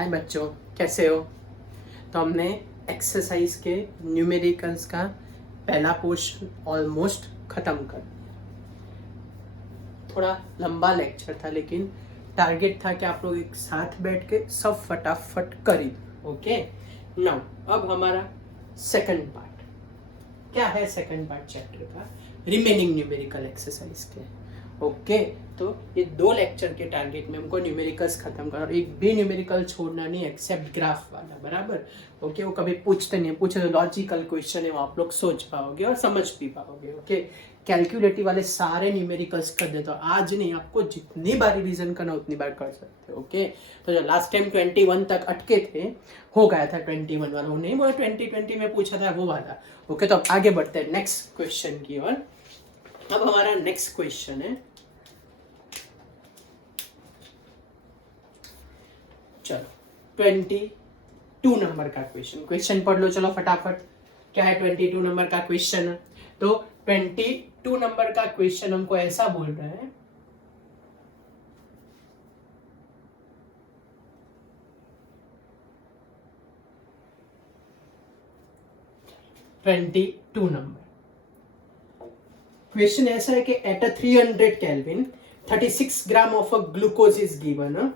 हाय बच्चों, कैसे हो? तो हमने एक्सरसाइज के न्यूमेरिकल्स का पहला पोर्शन ऑलमोस्ट ख़त्म कर दिया। थोड़ा लंबा लेक्चर था, लेकिन टारगेट था कि आप लोग एक साथ बैठ के सब फटाफट करी। ओके, नाउ अब हमारा सेकंड पार्ट क्या है? सेकंड पार्ट चैप्टर का रिमेनिंग न्यूमेरिकल एक्सरसाइज के। ओके, तो ये 2 लेक्चर के टारगेट में हमको न्यूमेरिकल्स खत्म करना और एक भी न्यूमेरिकल छोड़ना नहीं, एक्सेप्ट ग्राफ वाला, बराबर? ओके, वो कभी पूछते नहीं, पूछे तो लॉजिकल क्वेश्चन है, वो आप लोग सोच पाओगे और समझ भी पाओगे। ओके, कैलकुलेटिव वाले सारे न्यूमेरिकल्स कर देते हो, आज नहीं, आपको जितनी बार रिवीजन करना उतनी बार कर सकते हो। ओके, तो जो लास्ट टाइम 21 तक अटके थे, हो गया था 21 वाला, वो नहीं बोला 2020 में पूछा था वो वाला। ओके, तो अब आगे बढ़ते हैं नेक्स्ट क्वेश्चन की ओर। अब हमारा नेक्स्ट क्वेश्चन है, चलो 22 नंबर का क्वेश्चन पढ़ लो, चलो फटाफट। क्या है 22 नंबर का क्वेश्चन? तो 22 नंबर का क्वेश्चन हमको ऐसा बोल रहा है, क्वेश्चन ऐसा है कि at a 300 kelvin 36 gram of a glucose is given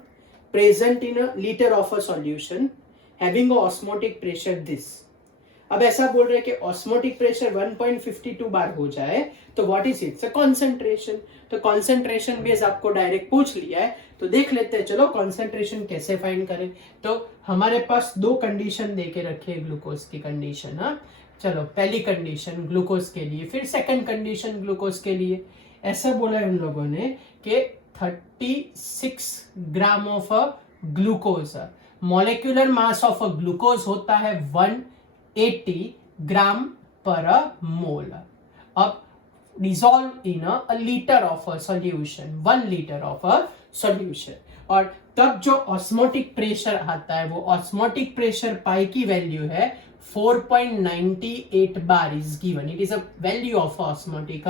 present in a liter of a solution having a osmotic pressure this। अब ऐसा बोल रहे हैं कि ऑस्मोटिक प्रेशर 1.52 बार हो जाए तो व्हाट इज इट्स कॉन्सेंट्रेशन। तो कॉन्सेंट्रेशन बेस आपको डायरेक्ट पूछ लिया है, तो देख लेते हैं चलो कॉन्सेंट्रेशन कैसे फाइंड करें। तो हमारे पास 2 कंडीशन दे के रखे हैं ग्लूकोज की कंडीशन। हाँ, चलो पहली कंडीशन ग्लूकोज के लिए, फिर सेकंड कंडीशन ग्लूकोज के लिए। ऐसा बोला है उन लोगों ने कि 36 gram of a glucose, molecular mass of a glucose होता है 180 ग्राम पर मोल। अब dissolve in a litre of a solution, 1 litre of a solution. और तब जो ऑस्मोटिक प्रेशर आता है, वो ऑस्मोटिक प्रेशर पाई की वैल्यू है 4.98 bar is given. It is a value of osmotic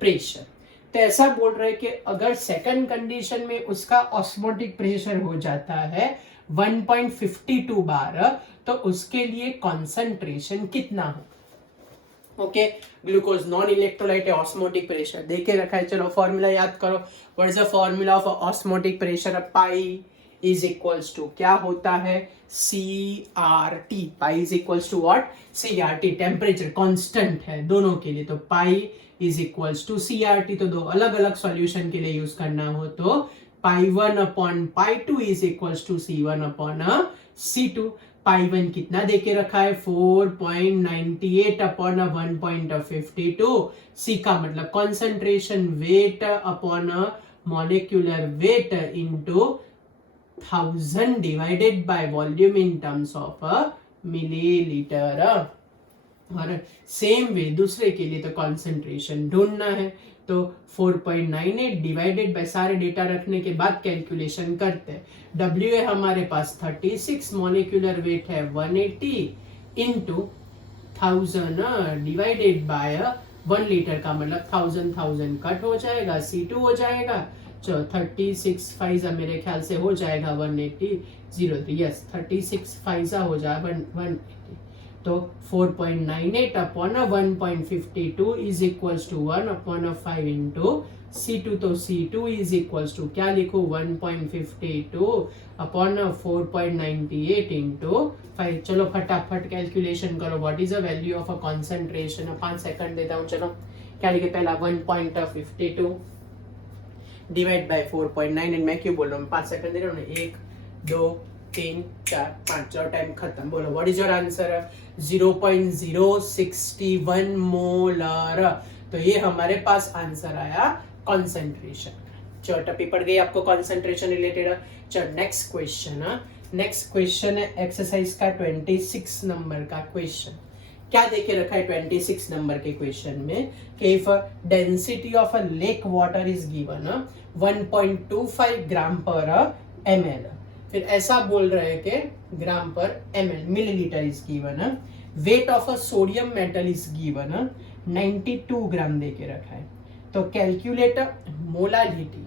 pressure. तो ऐसा बोल रहे हैं कि अगर सेकंड कंडीशन में उसका ऑस्मोटिक प्रेशर हो जाता है 1.52 बार, तो उसके लिए कॉन्सेंट्रेशन कितना हो? ओके, ग्लूकोज नॉन इलेक्ट्रोलाइट है, ऑस्मोटिक प्रेशर देके रखा है। चलो फॉर्मूला याद करो, what is the formula of osmotic pressure? Pi is equals to क्या होता है? CRT। Pi is equals to what? CRT। Temperature constant है दोनों के लिए, तो pi is equals to CRT। तो 2 अलग अलग सॉल्यूशन के लिए यूज करना हो तो पाई1 अपॉन पाई2 is equals to C1 upon C2। पाई1 कितना देके रखा है? 4.98 अपॉन 1.52। C का मतलब concentration wait upon molecular weight into 1000 divided by volume in terms of millilitre. और सेम वे दूसरे के लिए तो कॉन्सेंट्रेशन ढूंढना है, तो 4.98 डिवाइडेड बाय सारे डेटा रखने के बाद कैलकुलेशन करते हैं। W है हमारे पास 36, मॉलिक्यूलर वेट है 180 इंटू 1000 डिवाइडेड बाय 1 लीटर का मतलब 1000 कट हो जाएगा, C2 हो जाएगा। चलो 36 फाइजा मेरे ख्याल से हो जाएगा 180, 03, यस 36 फाइजा हो जाएगा 180। तो 4.98 upon 1.52 is equals to 1 upon 5 into C2। तो C2 इज इक्वल्स टू क्या लिखो? 1.52 अपॉन 4.98 इंटू 5। चलो फटाफट कैलकुलेशन करो, what is the value of a concentration? 5 second देता हूँ। चलो क्या लिखे? पहला 1.52 डिवाइड बाय 4.98। मैं क्यों बोल रहा हूँ? 5 सेकंड दे रहा हूँ। 1 2 3 4 5, चलो टाइम खत्म। बोलो what is your answer? 0.061 molar. तो ये हमारे पास आंसर आया कॉन्सेंट्रेशन। चलो टपी पड़ गई आपको कॉन्सेंट्रेशन रिलेटेड। चलो नेक्स्ट क्वेश्चन। नेक्स्ट क्वेश्चन है एक्सरसाइज का 26 नंबर का क्वेश्चन। क्या देके रखा है 26 नंबर के क्वेश्चन में कि if density of a lake water is given 1.25 ग्राम पर ml। फिर ऐसा बोल रहे हैं कि ग्राम पर ml, millilitre is given. Weight of a sodium metal is given 92 ग्राम देके रखा है। तो कैलकुलेट मोलालिटी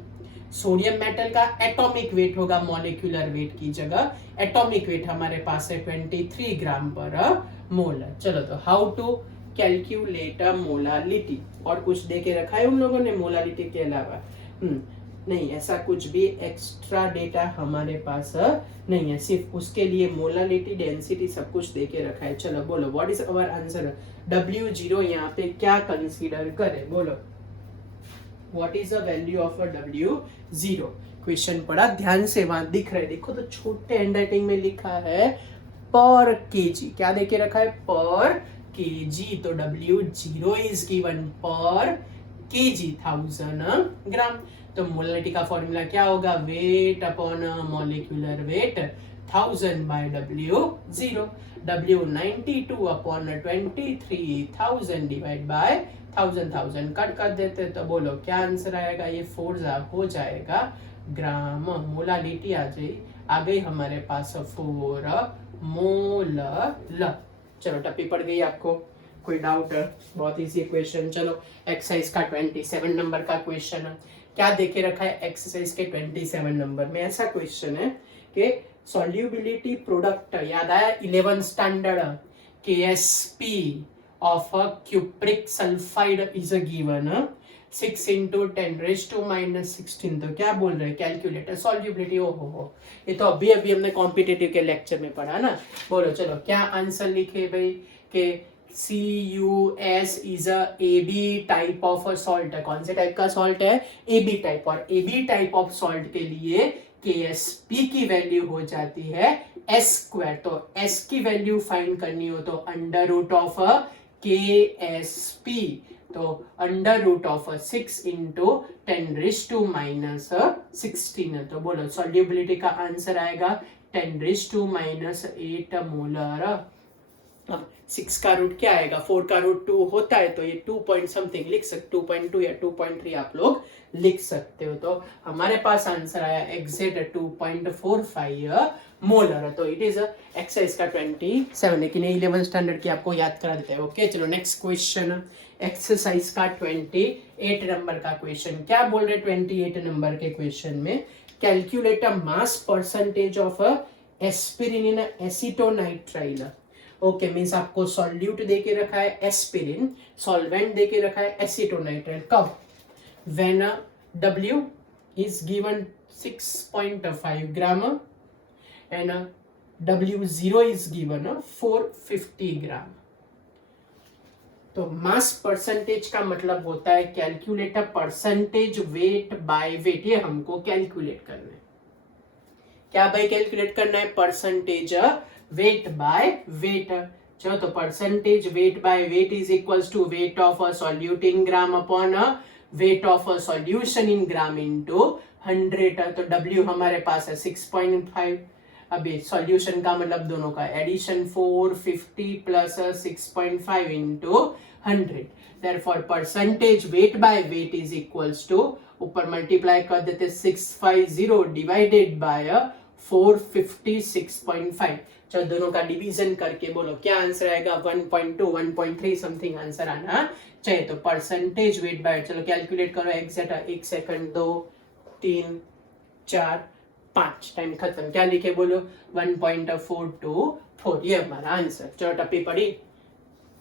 सोडियम मेटल का एटॉमिक वेट होगा मॉलिक्यूलर वेट की जगह, एटॉमिक वेट हमारे पास है 23 ग्राम पर मोल। चलो तो how to calculate a molality, और कुछ दे के रखा है उन लोगों ने मोलालिटी के अलावा? नहीं, ऐसा कुछ भी एक्स्ट्रा डेटा हमारे पास नहीं है, सिर्फ उसके लिए मोलालिटी, डेंसिटी सब कुछ दे के रखा है। चलो बोलो what is our answer? W0 यहाँ पे क्या कंसीडर करें, बोलो what is the value of a W0? Question पढ़ा ध्यान से, वहां दिख रहा है, देखो तो छोटे हैंडराइटिंग में लिखा है पर केजी, क्या देके रखा है? पर केजी। तो W0 इज गिवन पर केजी 1000 ग्राम। तो मोलालिटी का फॉर्मूला क्या होगा? Weight upon molecular weight 1000 by W0, W92 upon 23,000 divide by 1000 cut कर देते, तो बोलो क्या आंसर आएगा? ये 4 हो जाएगा ग्राम। मोलालिटी आ गई हमारे पास 4 मोल। चलो टप्पी पड़ गई आपको, कोई डाउट? बहुत इजी क्वेश्चन। चलो एक्सरसाइज का 27 नंबर का क्वेश्चन है। क्या देखे रखा है एक्सरसाइज के 27 नंबर में? ऐसा क्वेश्चन है कि सॉल्युबिलिटी प्रोडक्ट, याद आया 11 standard, KSP of a cupric sulfide is a given 6 into 10 raised to minus 16। तो क्या बोल रहे हैं? Calculator solubility. ओ हो, ये तो अभी हमने कॉम्पिटिटिव के लेक्चर में पढ़ा ना। बोलो चलो क्या आंसर लिखे भाई? कि CuS is a AB type of salt है। कौन से टाइप का सॉल्ट है? AB type. और AB टाइप ऑफ सॉल्ट के लिए KSP की वैल्यू हो जाती है S²। तो S की वैल्यू फाइंड करनी हो तो अंडर रूट ऑफ KSP, तो under root of 6 into 10 raise to minus 16। तो बोलो सॉल्युबिलिटी का आंसर आएगा 10 रेज़ टू माइनस 8 मोलर। अब 6 का रूट क्या आएगा? 4 का रूट 2 होता है, तो ये 2 पॉइंट समथिंग लिख सकते, 2.2 या 2.3 आप लोग लिख सकते हो। तो हमारे पास आंसर आया एग्जैक्ट 2.45 मोलर। तो इट इज एक्सरसाइज का 27, लेकिन 11 स्टैंडर्ड की आपको याद करा देते हैं। ओके चलो नेक्स्ट क्वेश्चन, एक्सरसाइज का 28 नंबर का क्वेश्चन। क्या बोल रहे 28 नंबर के क्वेश्चन में? Calculate a mass percentage of aspirin in acetonitrile. Okay means आपको सॉल्यूट देके रखा है एस्पिरिन, सॉल्वेंट देके रखा है एसीटोनाइट्राइल। कब? When W is given 6.5 gram and W0 is given 450 ग्राम। तो मास परसेंटेज का मतलब होता है calculate percentage weight by wait. ये हमको कैलकुलेट करना है। क्या भाई कैलकुलेट करना है? Percentage weight by weight. चलो तो percentage weight by weight is equals to weight of a solute in gram upon weight of a solution in gram into 100। तो W हमारे पास है 6.5। अभी सॉल्यूशन का मतलब दोनों का addition 450 plus 6.5 into 100। Therefore percentage weight by weight is equals to, ऊपर multiply कर देते 650 डिवाइडेड बाय 456.5। चलो दोनों का डिवीजन करके बोलो क्या आंसर आएगा? 1.2 1.3 समथिंग आंसर आना चाहिए। तो परसेंटेज वेट बाय, चलो कैलकुलेट करो एग्जैक्ट। 1 सेकंड, 2 3 4 5, टाइम खत्म। क्या लिखे बोलो? 1.424, ये हमारा आंसर। चलो टप्पी पड़ी।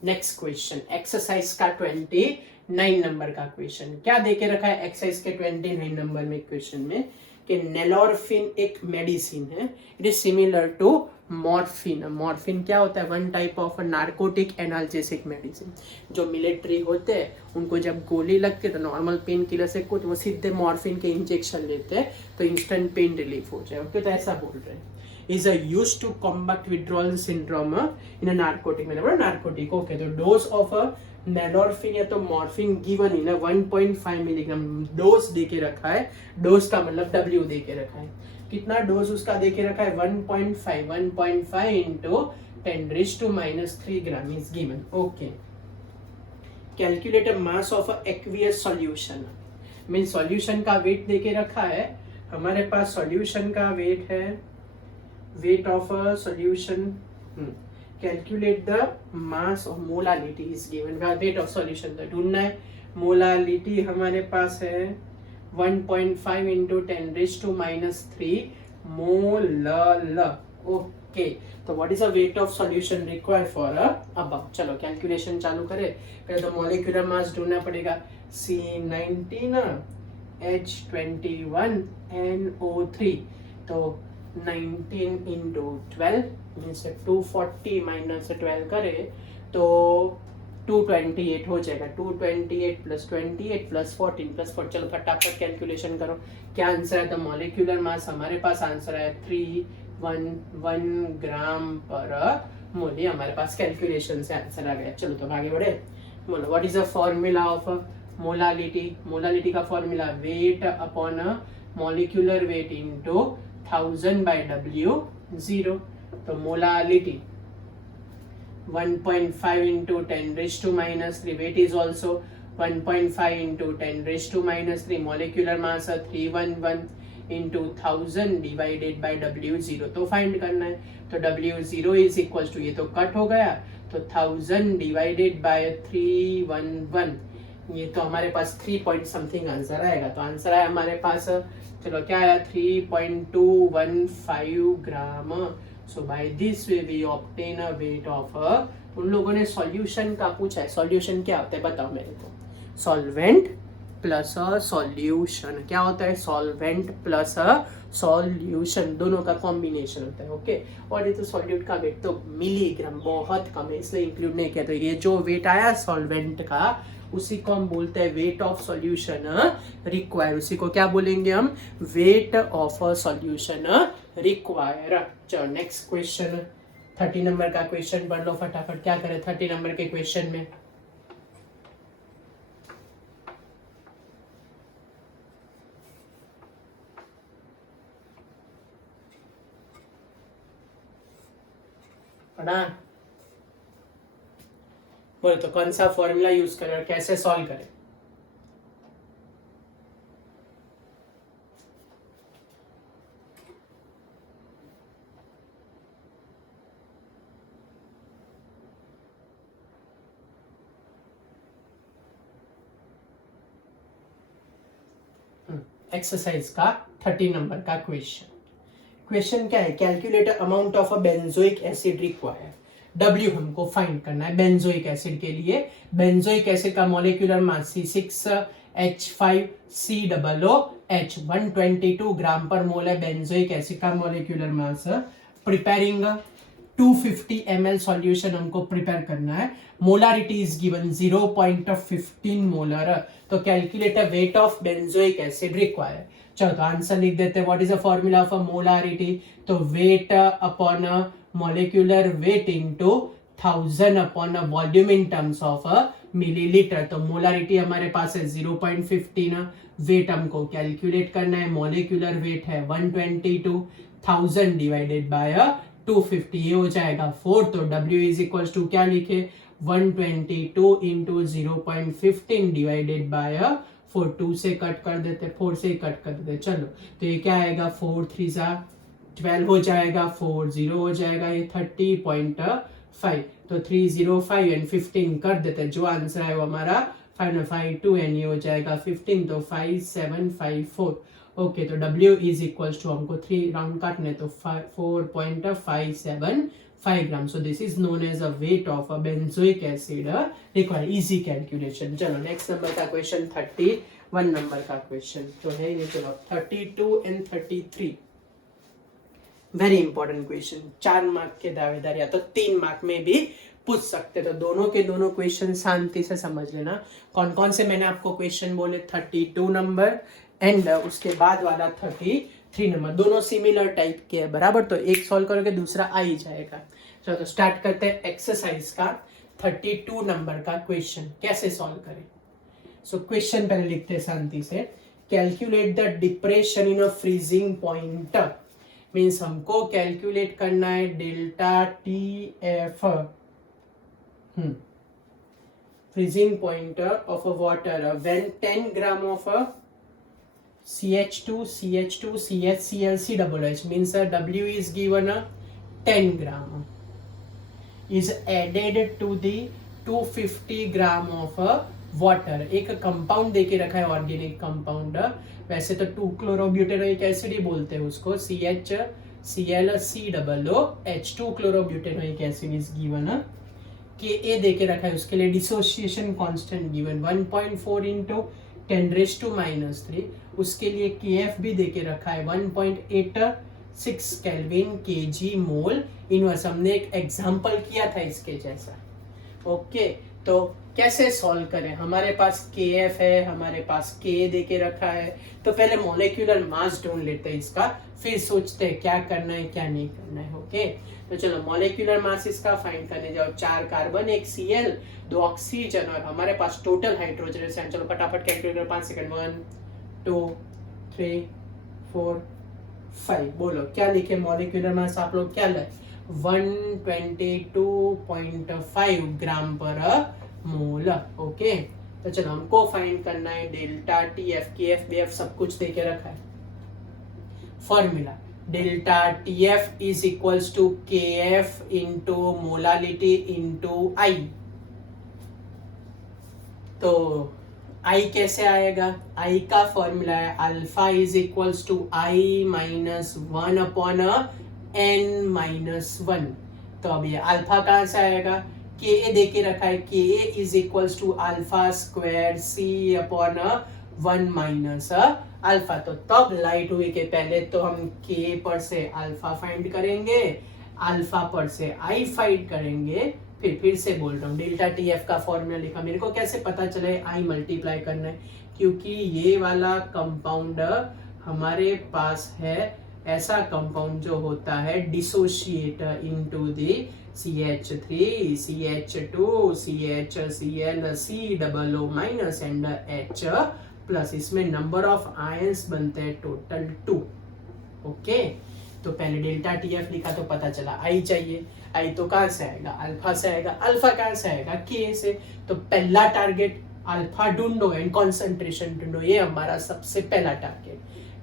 नेक्स्ट क्वेश्चन, एक्सरसाइज का 29 नंबर का क्वेश्चन। क्या देके रखा है एक्सरसाइज के 29 नंबर में क्वेश्चन में? कि नेलोरफिन एक मेडिसिन है, it is similar to morphine. Morphine क्या होता है? One type of narcotic analgesic medicine. जो मिलिट्री होते हैं उनको जब गोली लगती है तो नॉर्मल पेन किलर से कुछ वो सीधे मॉर्फिन के इंजेक्शन लेते हैं तो इंस्टेंट पेन रिलीफ हो जाए। ओके तो ऐसा बोल रहे हैं। is used to combat withdrawal syndrome in a narcotic मतलब नार्कोटिक। ओके तो डोज ऑफ नेलोरफिन या तो morphine given in 1.5 milligram dose देके रखा है। डोज का मतलब W देके रखा है। कितना डोज उसका देके रखा है? 1.5 into 10 raise to minus 3 gram is given. Okay calculate mass of aqueous solution, mean solution का वेट देके रखा है हमारे पास। सॉल्यूशन का वेट है, weight of a solution, calculate the mass of molality is given. Weight of solution तो ढूंढना है। मोलालिटी हमारे पास है 1.5 into 10 raised to minus 3 mole. Okay, तो what is the wait of solution required for above. चलो calculation चालू करें. पहले तो मॉलिक्यूलर मास ढूंढना पड़ेगा. C19 H21 NO3. तो 19 into 12 मीन्स 240 माइनस 12 करे तो 228 हो जाएगा. 228 प्लस 28 प्लस 14 प्लस 4. चलो फटाफट कैलकुलेशन करो. क्या आंसर है? तो मॉलिक्यूलर मास हमारे पास आंसर है 311 ग्राम पर मोल. ये हमारे पास कैलकुलेशन से आंसर आ गया. चलो तो आगे बढ़े. बोलो what is the formula of molality. Molality का formula weight upon molecular weight into 1000 by W0. तो molality 1.5 into 10 raised to minus 3. weight is also 1.5 into 10 raised to minus 3. molecular mass 311 into 1000 divided by W0. तो find करना है. तो W0 is equals to, ये तो cut हो गया, तो 1000 divided by 311. ये तो हमारे पास 3 point समथिंग आंसर आएगा. तो आंसर आया हमारे पास, चलो क्या आया, 3.215 gram. So by this way we obtain a weight of. उन लोगों ने सॉल्यूशन का पूछा है. सॉल्यूशन क्या होता है बताओ मेरे को. Solvent plus solution. क्या होता है? सॉल्वेंट प्लस सॉल्यूशन, दोनों का कॉम्बिनेशन होता है. ओके, और ये तो सॉल्यूट का वेट तो मिलीग्राम, बहुत कम है इसलिए इंक्लूड नहीं किया. तो ये जो वेट आया सॉल्वेंट का, उसी को हम बोलते हैं वेट ऑफ सॉल्यूशन रिक्वायर. उसी को क्या बोलेंगे हम? Wait of solution require. चलो नेक्स्ट क्वेश्चन, 30 नंबर का क्वेश्चन पढ़ लो फटाफट. क्या करें 30 नंबर के क्वेश्चन में? पढ़ा? बोलो तो कौन सा फॉर्मूला यूज करें और कैसे सॉल्व करें? एक्सरसाइज का 30 नंबर का क्वेश्चन. क्वेश्चन क्या है? Calculate amount of a benzoic acid required. W हमको फाइंड करना है बेंजोइक एसिड के लिए. बेंजोइक एसिड का मॉलिक्यूलर मास C6H5COOH 122 ग्राम पर मोल है. बेंजोइक एसिड का molecular mass. Preparing 250 ml solution हमको प्रिपेयर करना है. Molarity is given 0.15 molar. तो calculate weight of benzoic acid required. चलो तो आंसर लिख देते हैं. What is the formula of molarity? तो weight upon molecular weight into 1000 upon a volume in terms of a milliliter. तो मोलारिटी हमारे पास है 0.15. वेट हमको कैलकुलेट करना है. मॉलिक्यूलर वेट है 122. 1000 डिवाइडेड बाय 250, ये हो जाएगा 4. तो W इज इक्वल टू क्या लिखे? 122 इंटू 0.15 डिवाइडेड बाय 4. 2 से कट कर देते, 4 से कट कर देते. चलो तो ये क्या आएगा? 4 3 12 हो जाएगा, 4 0 हो जाएगा, ये 30.5. तो 305 एंड 15 कर देते हैं. जो आंसर है वो हमारा 552 एंड ये हो जाएगा 15. तो 5754. ओके, तो W इज इक्वल टू, हमको 3 राउंड काटने, तो 4.575 gram. So this is known as a weight of a benzoic acid required. Easy calculation. चलो नेक्स्ट नंबर का क्वेश्चन 31 नंबर का क्वेश्चन जो है ये. चलो 32 and 33 very important question. 4 mark के दावेदार या तो 3 मार्क में भी पूछ सकते. तो दोनों के दोनों क्वेश्चन शांति से समझ लेना. कौन कौन से मैंने आपको क्वेश्चन बोले? 32 नंबर एंड उसके बाद वाला 33 नंबर. दोनों सिमिलर टाइप के है बराबर. तो एक सॉल्व करोगे दूसरा आ ही जाएगा. चलो तो स्टार्ट करते हैं एक्सरसाइज का 32 नंबर का क्वेश्चन. कैसे सॉल्व करें? सो क्वेश्चन पहले लिखते हैं शांति से. Calculate the depression in a freezing point. Means हमको कैलकुलेट करना है delta TF freezing point of a water when 10 gram of CH2 CHClCH means W is given 10 gram is added to the 250 gram of water, एक compound देके रखा है organic compound, वैसे तो 2-क्लोरोब्यूटेनोइक acid ही बोलते हैं उसको, CHClCOOH, 2-क्लोरोब्यूटेनोइक एसिड इज गिवन। Ka देके रखा है, उसके लिए डिसोसिएशन कांस्टेंट गिवन 1.4 इंटू 10⁻⁻3, उसके लिए Kf भी देके रखा है 1.86 केल्विन kg मोल इनवर्स। हमने एक एग्जांपल किया था इसके जैसा। ओके, तो कैसे सॉल्व करें? हमारे पास Kf है, हमारे पास Ka देके रखा है, तो पहले मॉलिक्यूलर मास ढूंढ लेते हैं इसका, फिर सोचते हैं क्या करना है क्या नहीं करना है। ओके, तो चलो मॉलिक्यूलर मास इसका फाइंड करने जाओ। 4 कार्बन, 1 Cl, 2 ऑक्सीजन और हमारे पास टोटल हाइड्रोजन है। चलो फटाफट कैलकुलेटर 5 सेकंड, 1 2 3 4 5, बोलो क्या लिखे मॉलिक्यूलर मास आप लोग क्या लाए? 122.5 ग्राम पर मोल। ओके, तो चलो हमको फाइंड करना है डेल्टा TF, KF, BF सब कुछ देके रखा है। Formula delta TF is equals to KF into molality into I। तो I कैसे आएगा? I का फॉर्मूला है alpha is equals to I minus 1 upon n-1। तो अब ये अल्फा कहां से आएगा? Ka देके रखा है, Ka is equals to alpha square C upon 1 minus alpha. तो तब लाइट हुई के पहले तो हम K पर से अल्फा फाइंड करेंगे, अल्फा पर से I फाइंड करेंगे, फिर से बोल रहा हूँ डेल्टा TF का फॉर्मूला लिखा। मेरे को कैसे पता चले I मल्टीप्लाई करना है? क्योंकि ये वाला कंपाउंड हमारे पास है ऐसा कंपाउंड जो होता है dissociate into the CH3, CH2, CHCl, COO minus and H plus. इसमें नंबर ऑफ आयंस बनते हैं टोटल 2। ओके, तो पहले डेल्टा TF लिखा तो पता चला I चाहिए। I तो कहां से आएगा? अल्फा से आएगा। अल्फा कहां से आएगा? K से। तो पहला टारगेट अल्फा ढूंढो एंड कॉन्सेंट्रेशन ढूंढो, ये हमारा सबसे पहला टारगेट।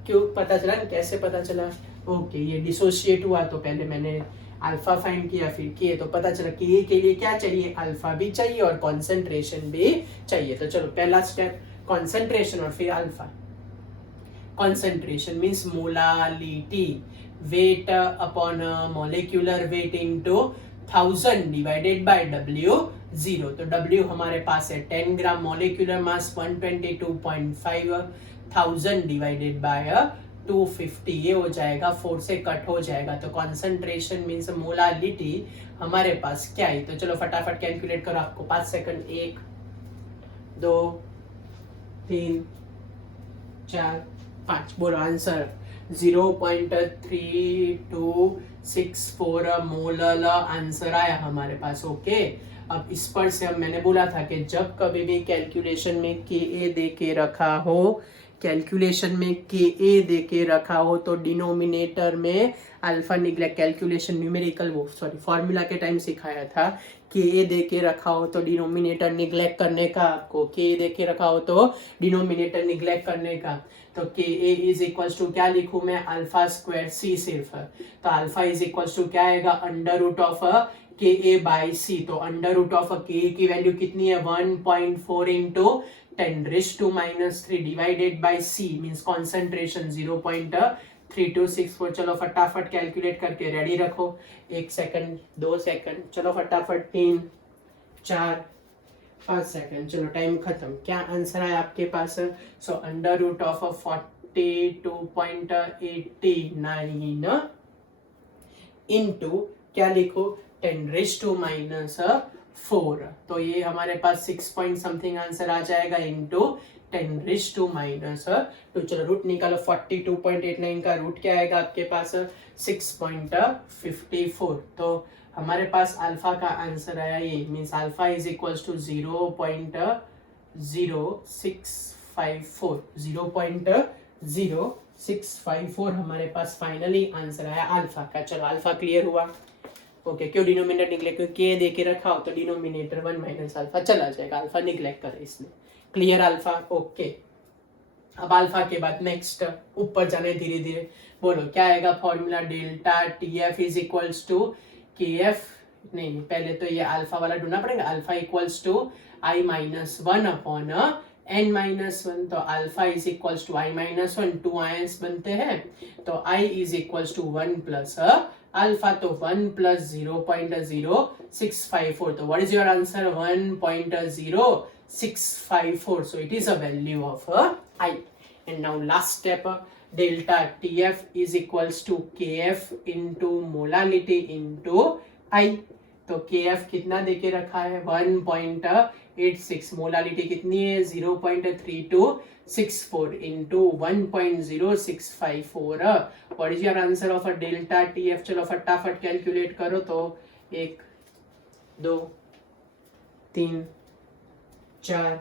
क्यों पता चला? कैसे पता चला? ओके, ये डिसोशिएट हुआ तो पहले मैंने अल्फा फाइंड किया, फिर K, तो पता चला कि के लिए क्या चाहिए? अल्फा भी चाहिए और कॉन्सेंट्रेशन भी चाहिए। तो चलो पहला स्टेप कॉन्सेंट्रेशन और फिर alpha. Concentration means molality, wait upon molecular weight into 1000 divided by W0। तो W हमारे पास है 10 ग्राम, मॉलिक्यूलर मास 122.5, 1000 डिवाइडेड बाय 250, ये हो जाएगा 4 से कट हो जाएगा। तो कॉन्सेंट्रेशन मीन्स मोलालिटी हमारे पास क्या है? तो चलो फटाफट कैलकुलेट करो, आपको 5 सेकंड, 1 2 3 4 5, बोलो आंसर 0.3264 मोलर आंसर आया हमारे पास। ओके, अब इस पर से अब मैंने बोला था कि जब कभी भी कैलकुलेशन में Ka दे के रखा हो, कैलकुलेशन में Ka दे के रखा हो तो डिनोमिनेटर में अल्फा निगलेक्ट, कैलकुलेशन न्यूमेरिकल वो सॉरी फॉर्मूला के टाइम सिखाया था, Ka दे के रखा हो तो डिनोमिनेटर निगलेक्ट करने का, आपको Ka दे के रखा हो तो डिनोमिनेटर निगलेक्ट करने का। तो Ka इज इक्वल्स टू क्या लिखूं मैं? अल्फा स्क्वायर C सिर्फ, तो अल्फा इज इक्वल्स टू क्या आएगा? Under root of Ka by C। तो अंडर रूट ऑफ Ka की वैल्यू कितनी है? 1.4 इंटू 10⁻³ divided by C means concentration 0.3264। चलो फटाफट कैलकुलेट करके रेडी रखो, 1 सेकंड, 2 सेकंड, चलो फटाफट 3 4 5 सेकंड, चलो टाइम खत्म। क्या आंसर है आपके पास? So under root of 42.89 into क्या लिखो? 10⁻⁴। तो ये हमारे पास 6 पॉइंट समथिंग आंसर आ जाएगा इंटू 10⁻⁻। तो चलो रूट निकालो, 42.89 का रूट क्या आएगा आपके पास? 6.54। तो हमारे पास अल्फा का आंसर आया ये, means alpha is equals to 0.0654, 0.0654 हमारे पास फाइनली आंसर आया अल्फा का। चलो अल्फा क्लियर हुआ। ओके, क्यों डिनोमिनेटर निगलेक्ट? क्योंकि K दे के रखा हो तो डिनोमिनेटर 1 माइनस अल्फा चला जाएगा, अल्फा निगलेक्ट करे इसने। Clear alpha? ओके, अब अल्फा के बाद नेक्स्ट ऊपर जाने धीरे धीरे, बोलो क्या आएगा formula? Delta TF is equals to KF, नहीं पहले तो ये अल्फा वाला ढूंढना पड़ेगा, alpha equals to i minus one upon n minus one, तो alpha is equals to i minus one, 2 ions बनते हैं, तो i is equals to 1 plus alpha, तो 1 प्लस 0.0654, तो what is your answer 1.0654, so it is a value of I. And now last step, delta TF is equals to KF into molality into I. तो KF कितना देके रखा है 1.86, molality कितनी है 0.3264 into 1.0654, what is your answer of a delta TF? चलो फटाफट calculate करो, तो 1 2 3 4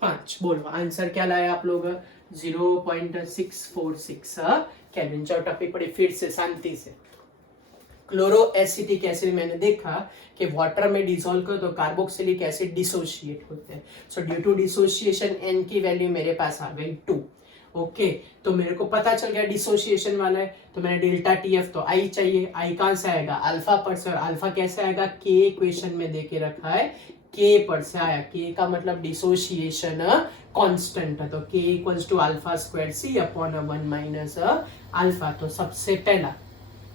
5, बोलो आंसर क्या लाया आप लोग 0.646 केल्विन। चलो टॉपिक पढ़े फिर से शांति से। क्लोरो एसिटिक एसिड मैंने देखा कि वाटर में डिसॉल्व करो तो कार्बोक्सिलिक एसिड डिसोशिएट होते हैं, so due to dissociation n की वैल्यू मेरे पास आ गई 2। ओके, तो मेरे को पता चल गया डिसोशिएशन वाला है, तो मैंने डेल्टा TF, तो I चाहिए, I कहां से आएगा अल्फा पर से, और अल्फा कैसे आएगा K इक्वेशन में देके रखा है, K पर से आया, K का मतलब डिसोशिएशन कांस्टेंट है, तो K equals to alpha square C upon 1 minus alpha, तो सबसे पहला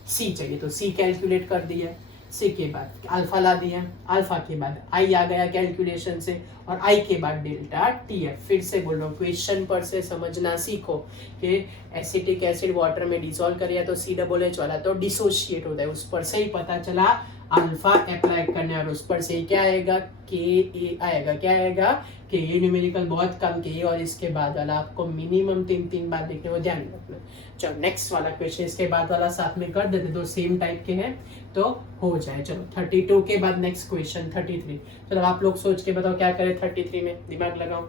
C चाहिए, तो C कैलकुलेट कर दिया, C के बाद अल्फा ला दिया, अल्फा के बाद I आ गया कैलकुलेशन से, और I के बाद डेल्टा TF। फिर से बोल रहा हूँ, क्वेश्चन पर से समझना सीखो कि एसिटिक एसिड वाटर में डिसॉल्व करेगा तो COOH वाला तो डिसोशिएट होता है, उस पर से ही पता चला अल्फा अप्लाई करने, और उस पर से ही क्या आएगा Ka आएगा, क्या आएगा कि ये न्यूमेरिकल बहुत कम के, और इसके बाद वाला आपको मिनिमम 3 बार देखने को ध्यान रखना। चलो नेक्स्ट वाला क्वेश्चन, इसके बाद वाला साथ में कर देते, दो सेम टाइप के हैं तो हो जाए। चलो 32 के बाद नेक्स्ट क्वेश्चन 33। चलो आप लोग सोच के बताओ क्या करें 33 में, दिमाग लगाओ।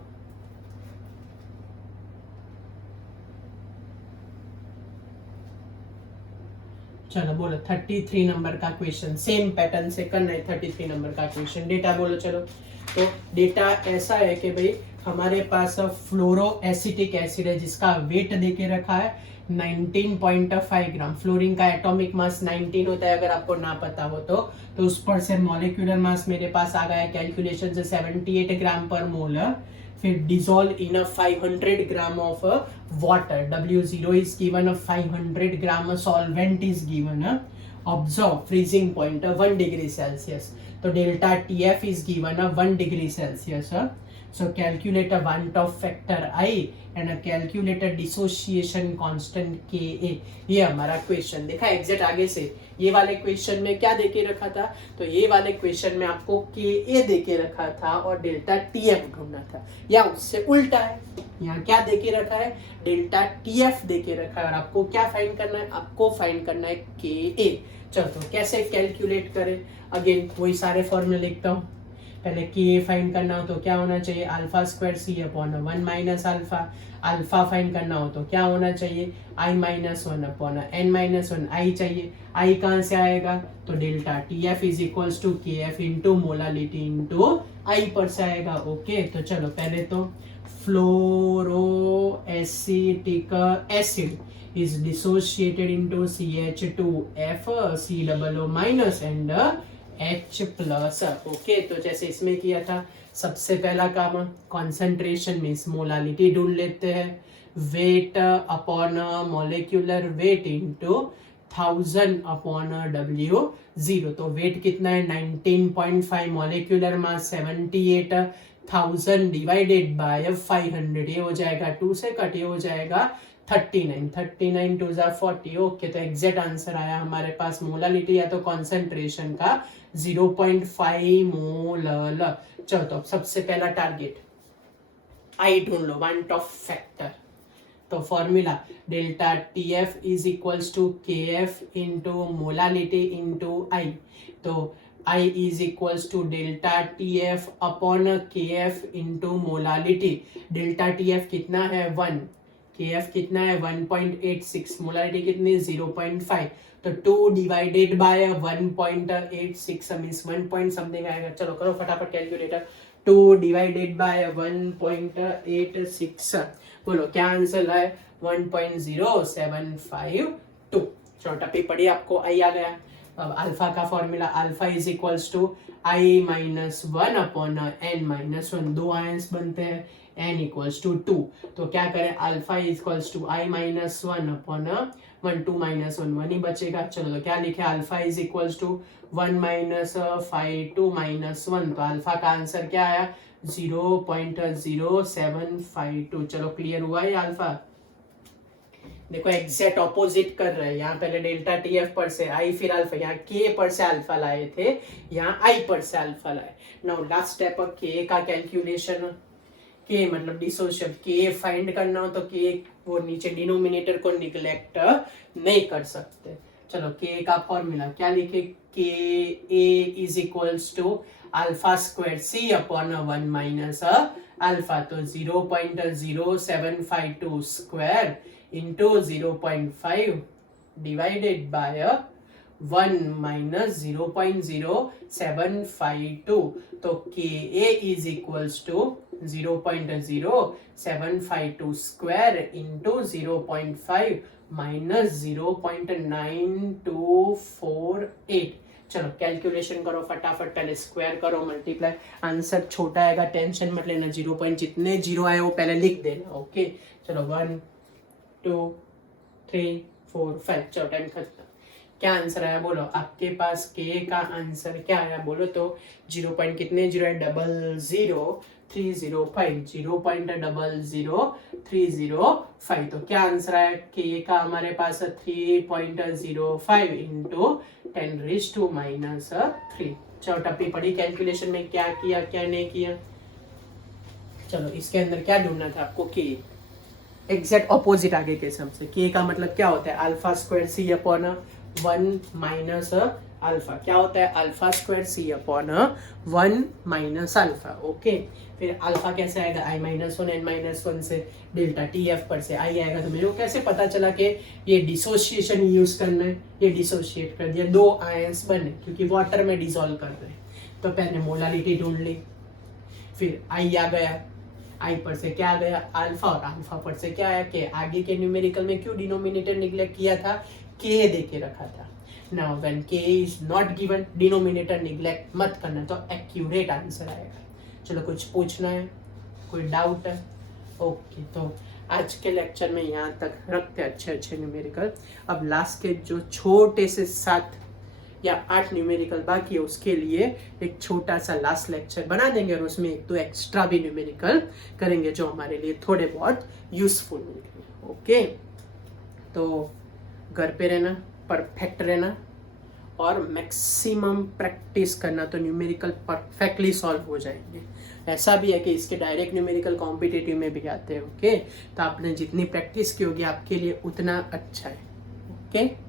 चलो बोलो 33 नंबर का क्वेश्चन, सेम पैटर्न से करना है 33 नंबर का क्वेश्चन। डेटा बोलो। चलो तो डेटा ऐसा है कि भाई हमारे पास फ्लोरो एसिटिक एसिड है जिसका वेट देके रखा है 19.5 ग्राम। फ्लोरीन का एटॉमिक मास 19 होता है अगर आपको ना पता हो तो उस पर से मॉलिक्यूलर मास मेरे पास आ गया कैलकुलेशन से 78 ग्राम पर मोल। फिर dissolve in a 500 gram of water, W0 is given, 500 gram solvent is given, observe freezing point 1 degree celsius, तो delta TF is given 1 degree celsius. So calculate a one-top factor I and a calculate a dissociation constant Ka। ये हमारा question देखा exact आगे से। ये वाले question में क्या देके रखा था, तो ये वाले क्वेश्चन में आपको Ka देके रखा था और डेल्टा TF ढूंढना था, या उससे उल्टा है, यहाँ क्या देके रखा है डेल्टा TF देके रखा है और आपको क्या फाइंड करना है, आपको फाइंड करना है Ka। चलो तो कैसे कैलकुलेट करें, अगेन वही सारे फॉर्मूले लिखता हूँ। पहले Ka फाइंड करना हो तो क्या होना चाहिए alpha square C upon 1 minus alpha. Alpha find करना हो तो क्या होना चाहिए I minus 1 upon n minus 1। I चाहिए, I कहाँ से आएगा, तो delta TF is equals to KF into molality into I पर से आएगा। ओके, तो चलो पहले तो fluoro acetic acid is dissociated into CH2F COO minus and H plus. Okay, तो जैसे इसमें किया था, सबसे पहला काम कॉन्सेंट्रेशन मीन्स मोलालिटी ढूंढ लेते हैं, wait upon molecular weight into 1000 upon W0। तो वेट कितना है 19.5, मॉलिक्यूलर मास 78, 1000 डिवाइडेड बाय 500, ये हो जाएगा 2 से कट, ये हो जाएगा 39, 39 2 40। ओके, तो एग्जैक्ट आंसर आया हमारे पास मोलालिटी या तो कॉन्सेंट्रेशन का 0.5 मोल। चलो तो सबसे पहला टारगेट आई ढूंढ लो, वन टॉप फैक्टर। तो formula delta TF is equals to KF into molality into I। तो I is equals to delta TF upon KF into molality. Delta TF कितना है 1, KF कितना है 1.86, मोलारिटी कितनी 0.5, तो 2 divided by 1.86 means 1 point something आएगा। चलो करो फटाफट कैलकुलेटर, 2 डिवाइडेड बाय 1.86, बोलो क्या आंसर है 1.0752। चलो टप्पी पड़ी, आपको आई आ गया। अब अल्फा का formula alpha is equals to I minus one upon N minus one, दो आयंस बनते हैं, एन इक्वल्स टू टू। तो क्या करें, alpha equals to I minus one upon one, two minus one, one ही बचेगा। चलो तो क्या लिखे, alpha is equals to one minus five two minus one, तो अल्फा का आंसर क्या आया 0.0752। चलो क्लियर हुआ ये अल्फा। देखो एग्जैक्ट ऑपोजिट कर रहे हैं, यहाँ पहले डेल्टा टी एफ पर से आई फिर अल्फा, यहाँ के पर से अल्फा लाए थे, यहाँ आई पर से अल्फा लाए। नाउ लास्ट स्टेप के का कैलकुलेशन, के मतलब डिसोशिएट, के फाइंड करना हो तो के वो नीचे डिनोमिनेटर को निगलेक्ट नहीं कर सकते। चलो के का फॉर्मूला क्या लिखे, K A is equals to alpha square C upon one minus alpha, तो 0.0752 square into 0.5 divided by 1 minus 0.0752, तो Ka is equals to 0.0752 square into 0.5 minus 0.9248। चलो कैलकुलेशन करो फटाफट, पहले स्क्वायर करो, मल्टीप्लाई, आंसर छोटा आएगा, टेंशन मत लेना, 0 पॉइंट जितने जीरो आए वो पहले लिख देना। ओके चलो 1 2 3 4 5, चलो टाइम खत्म। क्या आंसर आया बोलो, आपके पास के का आंसर क्या आया बोलो तो 0 पॉइंट कितने जीरो है, 0.0305, 0.00305। तो क्या आंसर आया के का हमारे पास 3.05 इंटू 10⁻⁻3। चलो टप्पी पड़ी, कैलकुलेशन में क्या किया क्या नहीं किया। चलो इसके अंदर क्या ढूंढना था आपको, के एग्जैक्ट ऑपोजिट आगे के सम से। के का मतलब क्या होता है, alpha square C upon 1 minus alpha, क्या होता है alpha square C upon 1 minus alpha. Okay फिर अल्फा कैसे आएगा, I minus one N minus one से, डेल्टा टी एफ पर से आई आएगा। तो मेरे को कैसे पता चला कि ये डिसोसिएशन यूज करना है, ये डिसोशिएट कर दिया, दो आयंस बने क्योंकि वाटर में डिसॉल्व कर रहे हैं। तो पहले मोलारिटी ढूंढ ली, फिर आई आ गया, आई पर से क्या आ गया अल्फा, और अल्फा पर से क्या आया के। आगे के न्यूमेरिकल में क्यों डिनोमिनेटर निग्लेक्ट किया था, के दे के रखा था। नाउ व्हेन के is not given, denominator neglect मत करना, तो एक्यूरेट आंसर आएगा। चलो कुछ पूछना है, कोई डाउट है? ओके तो आज के लेक्चर में यहाँ तक रखते हैं अच्छे न्यूमेरिकल। अब लास्ट के जो छोटे से 7 या 8 न्यूमेरिकल बाकी है उसके लिए एक छोटा सा लास्ट लेक्चर बना देंगे, और उसमें एक तो एक्स्ट्रा भी न्यूमेरिकल करेंगे जो हमारे लिए थोड़े बहुत यूजफुल होंगे। ओके तो घर पे रहना, परफेक्ट रहना और मैक्सिमम प्रैक्टिस करना, तो न्यूमेरिकल परफेक्टली सॉल्व हो जाएंगे। ऐसा भी है कि इसके डायरेक्ट न्यूमेरिकल कॉम्पिटिटिव में भी आते हैं। ओके तो आपने जितनी प्रैक्टिस की होगी आपके लिए उतना अच्छा है। ओके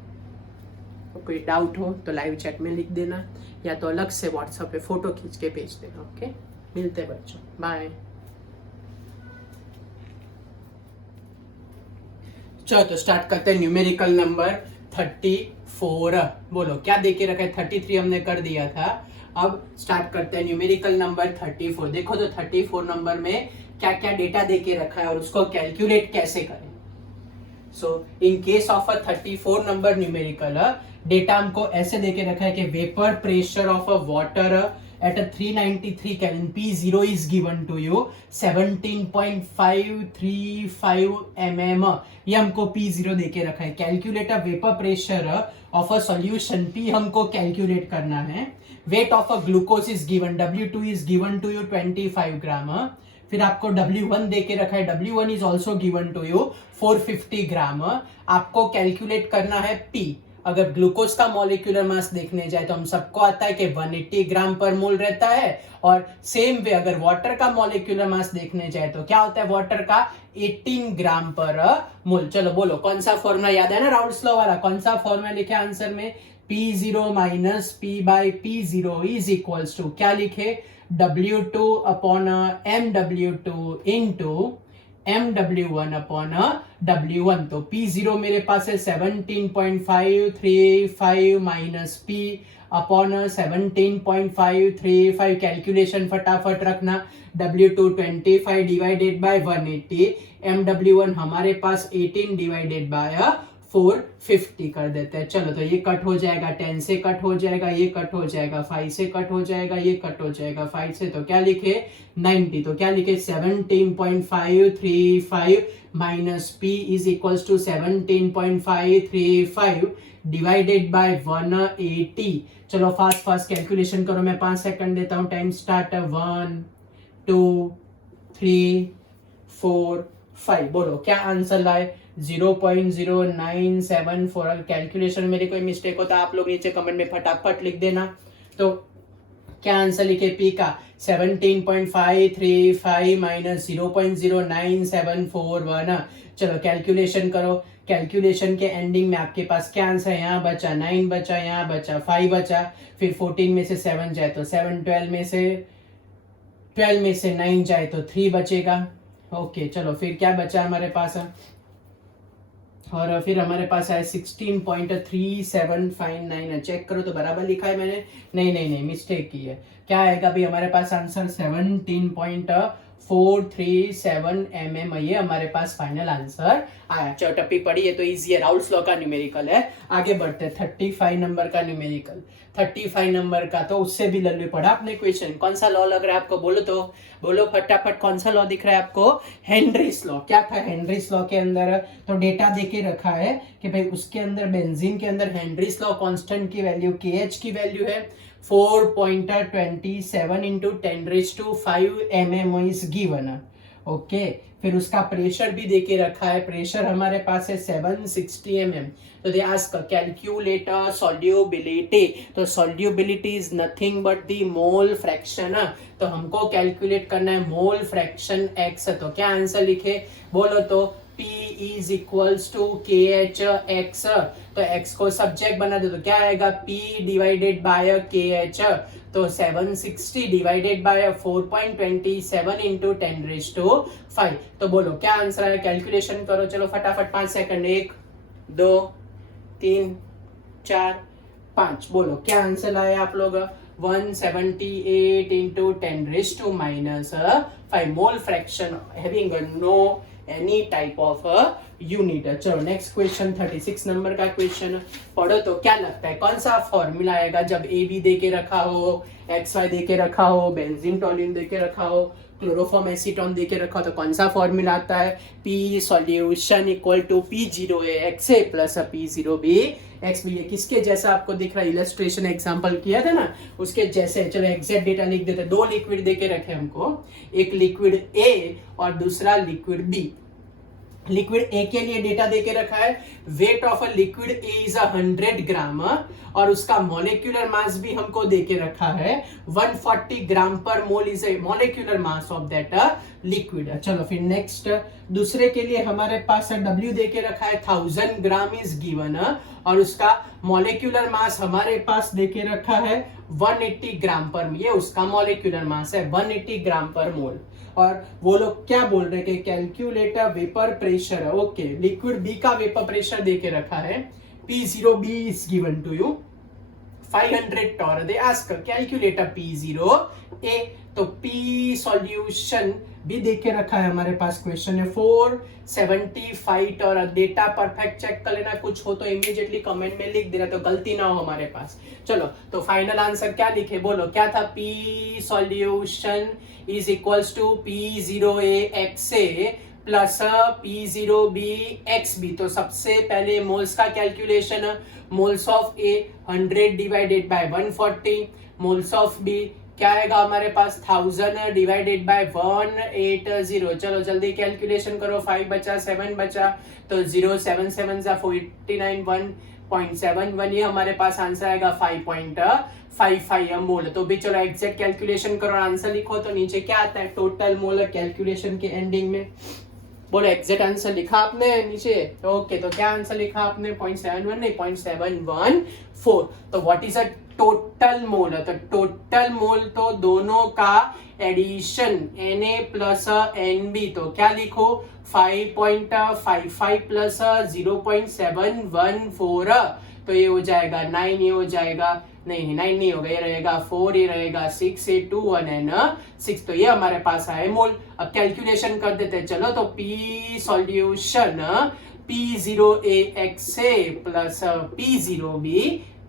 तो कोई डाउट हो तो लाइव चैट में लिख देना, या तो अलग से व्हाट्सएप पे फोटो खींच के भेज देना। ओके मिलते हैं बच्चों, बाय। चलो तो स्टार्ट करते हैं न्यूमेरिकल नंबर 34। बोलो क्या देके रखा है, 33 हमने कर दिया था, अब स्टार्ट करते हैं न्यूमेरिकल नंबर 34। देखो तो 34 नंबर में क्या क्या डेटा देके रखा है और उसको कैलकुलेट कैसे करें। So in case of a 34 number numerical, data हमको ऐसे देके रखा है कि vapour pressure of a water at a 393 Kelvin, P0 is given to you 17.535 mm, ये हमको P0 देके रखा है। Calculate a vapour pressure of a solution, P हमको कैलकुलेट करना है। Weight of a glucose is given, W2 is given to you 25 gram. फिर आपको W1 देके रखा है, W1 is also given to you 450 gram. आपको कैलकुलेट करना है P। अगर ग्लूकोज का मॉलिक्यूलर मास देखने जाए तो हम सबको आता है कि 180 ग्राम पर मोल रहता है, और सेम वे अगर वाटर का मॉलिक्यूलर मास देखने जाए तो क्या होता है, वाटर का 18 ग्राम पर मोल। चलो बोलो कौन सा फॉर्मूला याद है ना, राउल्स लॉ वाला, कौन सा फॉर्मूला लिखे आंसर में, P0 minus P by P0 is equals to क्या लिखे, W2 upon MW2 into MW1 upon W1। तो P0 मेरे पास है 17.535 माइनस P अपॉन 17.535। कैलकुलेशन फटाफट रखना, W2 25 डिवाइडेड बाय 180, MW1 हमारे पास 18 डिवाइडेड बाय 450 कर देते हैं। चलो तो ये कट हो जाएगा, 10 से कट हो जाएगा, ये कट हो जाएगा, 5 से कट हो जाएगा, ये कट हो जाएगा 5 से, तो क्या लिखे 90, तो क्या लिखे 17.535 minus p is equals to 17.535 divided by 180। चलो फास्ट फास्ट कैलकुलेशन करो, मैं 5 सेकंड देता हूँ, टाइम स्टार्ट। 1 2 3 4 5, बोलो क्या आंसर लाए 0.0974। अगर कैलकुलेशन मेरी कोई मिस्टेक होता आप लोग नीचे कमेंट में फटाफट लिख देना। तो क्या आंसर लिखे पी का 17.535 माइनस 0.09741। चलो कैलकुलेशन करो, कैलकुलेशन के एंडिंग में आपके पास क्या आंसर है, यहाँ बचा 9 बचा, यहाँ बचा 5 बचा, फिर 14 में से 7 जाए तो 7, 12 में से 9 जाए तो 3 बचेगा। ओके चलो फिर क्या बचा हमारे पास, और फिर हमारे पास है 16.3759। चेक करो तो बराबर लिखा है मैंने, नहीं मिस्टेक की है। क्या आएगा भाई हमारे पास आंसर 17.437 mm, ये हमारे पास फाइनल आंसर आया। चलो टप्पी पड़ी है तो इजी है, राउल्स लॉ का न्यूमेरिकल है। आगे बढ़ते हैं 35 नंबर का न्यूमेरिकल। 35 नंबर का तो उससे भी लल्लू पढ़ा आपने क्वेश्चन। कौन सा लॉ लग रहा है आपको, बोलो तो, बोलो फटाफट कौन सा लॉ दिख रहा है आपको, हेनरीज लॉ। क्या था हेनरीज लॉ के अंदर, तो डेटा देके रखा है कि भाई उसके अंदर बेंजीन के अंदर हेनरीज लॉ कांस्टेंट की वैल्यू KH की वैल्यू है 4.27 into 10⁵ mm is given. Okay फिर उसका प्रेशर भी देके रखा है, प्रेशर हमारे पास है 760 mm। तो दे आस्क कैलकुलेट सॉल्युबिलिटी, तो solubility is nothing but the mole fraction. तो हमको कैलकुलेट करना है मोल फ्रैक्शन x। तो क्या आंसर लिखे, बोलो तो P is equals to KH x। तो x को सब्जेक्ट बना दो तो क्या आएगा P डिवाइडेड बाय KH। तो 760 डिवाइडेड बाय 4.27 इंटू 10⁵। तो बोलो क्या आंसर है, कैलकुलेशन करो। चलो फटाफट 5 सेकंड, 1 2 3 4 5, बोलो क्या आंसर लाए आप लोग, 178 into 10⁻⁻5 mole fraction having no any type of unit. चलो नेक्स्ट क्वेश्चन 36 नंबर का क्वेश्चन पढ़ो तो क्या लगता है कौन सा फॉर्मूला आएगा जब AB दे के रखा हो, XY दे के रखा हो, बेंजीन टोल्यूइन दे के रखा हो, क्लोरोफॉर्म एसीटोन दे के रखा हो, तो कौन सा फॉर्मूला आता है, P solution equal to P0A plus P0B XB। ये किसके जैसा आपको दिख रहा है, इलस्ट्रेशन एग्जांपल किया था ना उसके जैसे। चलो एग्जैक्ट डेटा लिख देते, दो लिक्विड दे के रखे हमको, एक लिक्विड A और दूसरा लिक्विड B। लिक्विड ए के लिए डेटा देके रखा है, weight of a liquid A is 100 ग्राम और उसका मॉलिक्यूलर मास भी हमको देके रखा है 140 ग्राम पर mole is a molecular mass of that liquid. चलो फिर नेक्स्ट दूसरे के लिए हमारे पास W देके रखा है 1000 ग्राम इज गिवन और उसका मॉलिक्यूलर मास हमारे पास देके रखा है 180 ग्राम पर, ये उसका मॉलिक्यूलर मास है 180 ग्राम पर मोल। और वो लोग क्या बोल रहे हैं कि कैलकुलेटर वेपर प्रेशर है। ओके लिक्विड बी का वेपर प्रेशर देके रखा है P0B is given to you 500 torr. They ask calculator P0A। तो P सॉल्यूशन भी देके रखा है हमारे पास, क्वेश्चन है 475 टॉर। डेटा परफेक्ट चेक कर लेना, कुछ हो तो इमीडिएटली कमेंट में लिख देना तो गलती ना हो हमारे पास। चलो तो फाइनल आंसर क्या लिखे, बोलो क्या था, P solution is equals to P0A XA plus P0B XB। तो सबसे पहले मोल्स का calculation, moles of A 100 divided by 140, moles of B क्या आएगा हमारे पास 1000 डिवाइडेड बाय 180। चलो जल्दी कैलकुलेशन करो, 5 बचा 7 बचा तो 0 7 7 49 1.71, ये हमारे पास आंसर आएगा 5.55 मोल। तो भी चलो एग्जैक्ट कैलकुलेशन करो, आंसर लिखो तो नीचे क्या आता है टोटल मोल कैलकुलेशन के एंडिंग में, बोलो एग्जैक्ट आंसर लिखा आपने नीचे। ओके तो क्या आंसर लिखा आपने 0.71 नहीं 0.714। तो what is a total mole, तो टोटल मोल तो दोनों का एडिशन Na प्लस Nb। तो क्या लिखो 5.55 प्लस 0.714, तो ये हो जाएगा 9, ये हो जाएगा नहीं 9 नहीं होगा, ये रहेगा 4, ये रहेगा 6, 8 2 1 एंड 6। तो ये हमारे पास आए मोल। अब कैलकुलेशन कर देते हैं, चलो तो P solution P0A XA plus P0B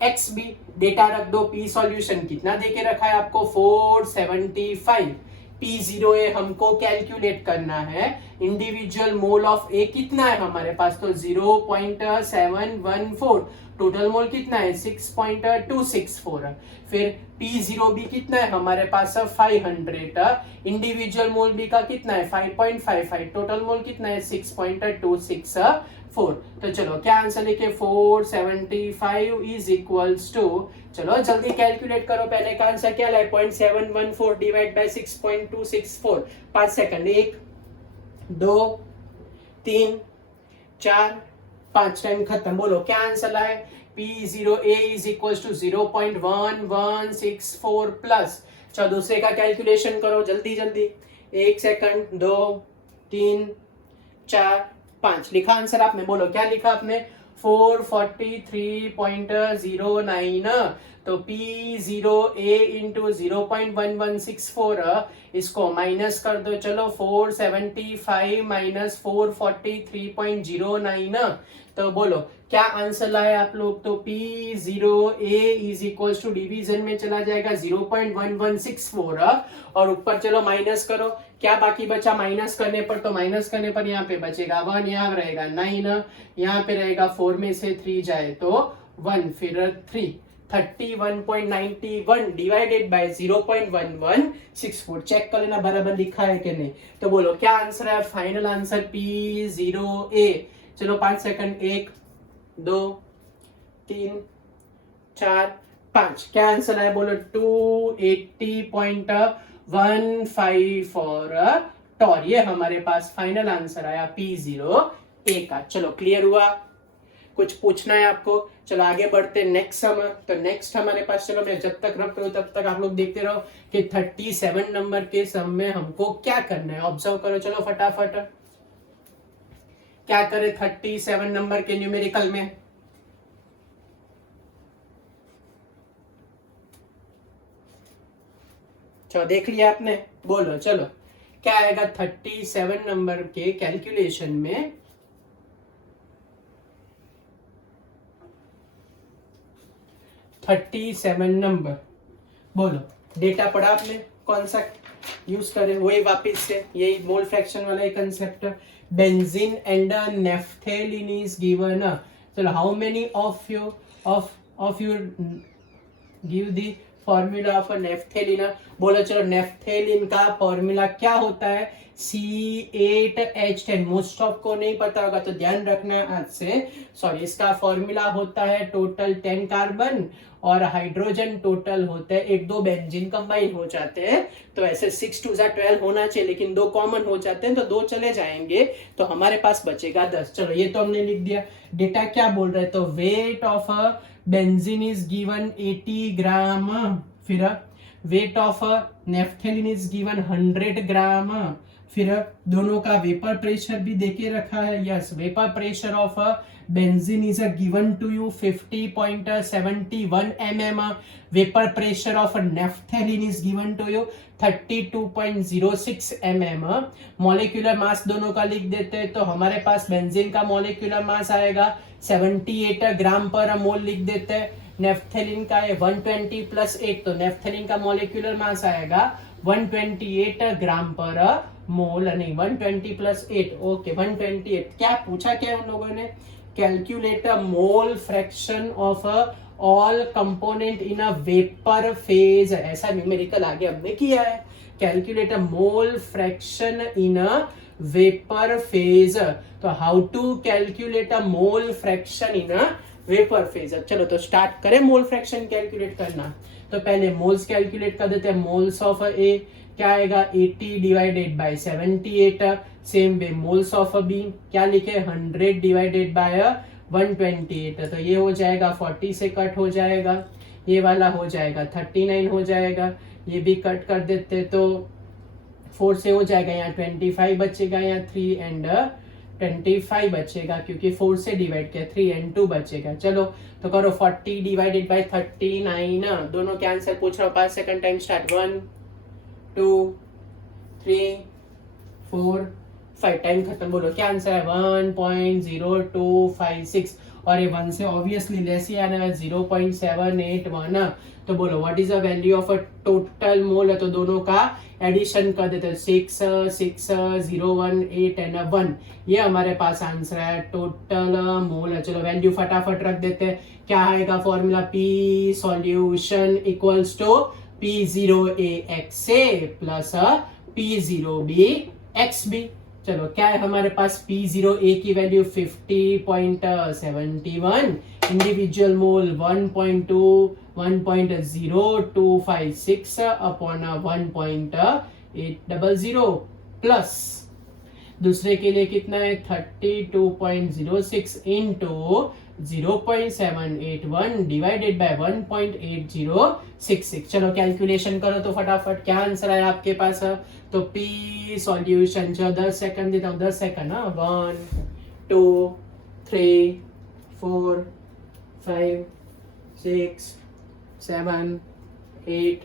XB। Data रख दो। P सॉल्यूशन कितना देके रखा है आपको 475। P0A हमको कैलकुलेट करना है। इंडिविजुअल मोल ऑफ A कितना है हमारे पास, तो 0.714। टोटल मोल कितना है 6.264। फिर P0B कितना है हमारे पास 500। इंडिविजुअल मोल B का कितना है 5.55। टोटल मोल कितना है 6.264। तो चलो क्या आंसर लिखे 475 इज इक्वल्स टू, चलो जल्दी कैलकुलेट करो। पहले का आंसर क्या है 0.714 डिवाइड बाय 6.264। 5 सेकंड, 1 2 3 4 5, टाइम खत्म। बोलो क्या आंसर आए। P0A is equals to 0.1164 plus, चलो दूसरे का कैलकुलेशन करो जल्दी जल्दी। 1 सेकंड, 2 3 4 5, लिखा आंसर आपने। बोलो क्या लिखा आपने 443.09। तो P0A इंटू 0.1164, इसको माइनस कर दो। चलो 475 माइनस 443.09, तो बोलो क्या आंसर लाए आप लोग। तो P0A is equal to division में चला जाएगा 0.1164 और ऊपर चलो माइनस करो। क्या बाकी बचा माइनस करने पर, तो माइनस करने पर यहाँ पे बचेगा 1, यहाँ रहेगा 9, यहाँ पे रहेगा 4 में से 3 जाए तो 1, फिर 3, 31.91 डिवाइडेड बाय 0.1164। चेक कर लेना बराबर लिखा है कि नहीं। तो बोलो क्या आंसर है। Final answer P0A। चलो 5 सेकंड, 1 2 3 4 5, क्या आंसर है बोलो 280.154 टॉर। ये हमारे पास फाइनल आंसर आया P0A का। चलो क्लियर हुआ। कुछ पूछना है आपको। चलो आगे बढ़ते नेक्स्ट सम। तो नेक्स्ट हमारे पास, चलो मैं जब तक रख रहा हूं तब तक आप लोग देखते रहो कि 37 नंबर के सम में हमको क्या करना है। ऑब्जर्व करो चलो फटाफट क्या करे 37 नंबर के न्यूमेरिकल में। चलो देख लिया आपने। बोलो चलो क्या आएगा 37 नंबर के कैलकुलेशन में। थर्टी 37 नंबर, बोलो डेटा पढ़ा आपने, कौन सा यूज करें वही वापिस से, यही मोल फ्रैक्शन वाला एक concept. Benzene and naphthalene is given. चलो how many of you give the formula of naphthalene. बोलो चलो नेफ्थेलिन का फॉर्मूला क्या होता है C8H10। मोस्ट ऑफ को नहीं पता होगा तो ध्यान रखना आज से। सॉरी, इसका फॉर्मूला होता है टोटल 10 कार्बन और हाइड्रोजन टोटल होते हैं 1-2 बेंजीन कंबाइन हो जाते हैं। तो ऐसे 6 2 12 होना चाहिए, लेकिन 2 कॉमन हो जाते हैं तो 2 चले जाएंगे तो हमारे पास बचेगा 10। चलो ये तो हमने लिख दिया। डेटा क्या बोल रहे हैं, तो weight of benzene is given 80 gram. फिर weight of naphthalene is given 100 gram. फिर दोनों का वेपर प्रेशर भी देके रखा है। Yes, vapour pressure of benzene is given to you 50.71 mm। Vapour pressure of naphthalene is given to you 32.06 mm। Molecular mass दोनों का लिख देते हैं तो हमारे पास बेंजीन का मॉलिक्यूलर मास आएगा 78 ग्राम पर मोल लिख देते हैं। नेफ्थेलिन का है 120 प्लस 8 तो नेफ्थेलिन का मॉलिक्यूलर मास आएगा 128 ग्राम पर मोल। नहीं 120 प्लस 8, ओके 128। क्या पूछा क्या उन लोगों ने, calculate mole fraction of all component in a vapour phase. ऐसा न्यूमेरिकल आगे हमने किया है, calculate mole fraction in a vapour phase. तो how to calculate a mole fraction in a vapour phase. चलो तो स्टार्ट करें मोल फ्रैक्शन कैलकुलेट करना। तो पहले मोल्स कैलकुलेट कर देते हैं। मोल्स ऑफ ए क्या आएगा 80 divided by 78। Same way moles of B क्या लिखे 100 डिवाइडेड बाय 128। तो ये हो जाएगा 40 से कट हो जाएगा, ये वाला हो जाएगा 39 हो जाएगा, ये भी कट कर देते तो 4 से हो जाएगा, यहाँ 25 बचेगा, यहाँ 3 एंड 25 बचेगा क्योंकि 4 से डिवाइड किया, 3 एंड 2 बचेगा। चलो तो करो 40 डिवाइडेड बाय 39। दोनों के आंसर पूछ रहा हूँ। 5 सेकंड, टाइम स्टार्ट। 1 2 3 4 5 टाइम खत्म। बोलो क्या आंसर है 1.0256 और ये 1 से ऑब्वियसली लेस ही आने वाला 0.781। तो बोलो what is the value of a total mole है, तो दोनों का एडिशन कर देते हैं 6 6 0 1 8 एंड 1। ये हमारे पास आंसर है टोटल मोल है। चलो वैल्यू फटाफट रख देते हैं। क्या आएगा formula P solution equals to P0A XA plus P0B XB। चलो क्या है हमारे पास P0A की value 50.71, individual mole 1.0256 upon 1.800 plus दूसरे के लिए कितना है 32.06 इंटू 0.781 डिवाइडेड बाय 1.8066। चलो कैलकुलेशन करो तो फटाफट। क्या आंसर है आपके पास? तो P सॉल्यूशन, चलो 10 सेकंड देता हूँ, 10 सेकंड ना, 1 2 3 4 5 6 7 8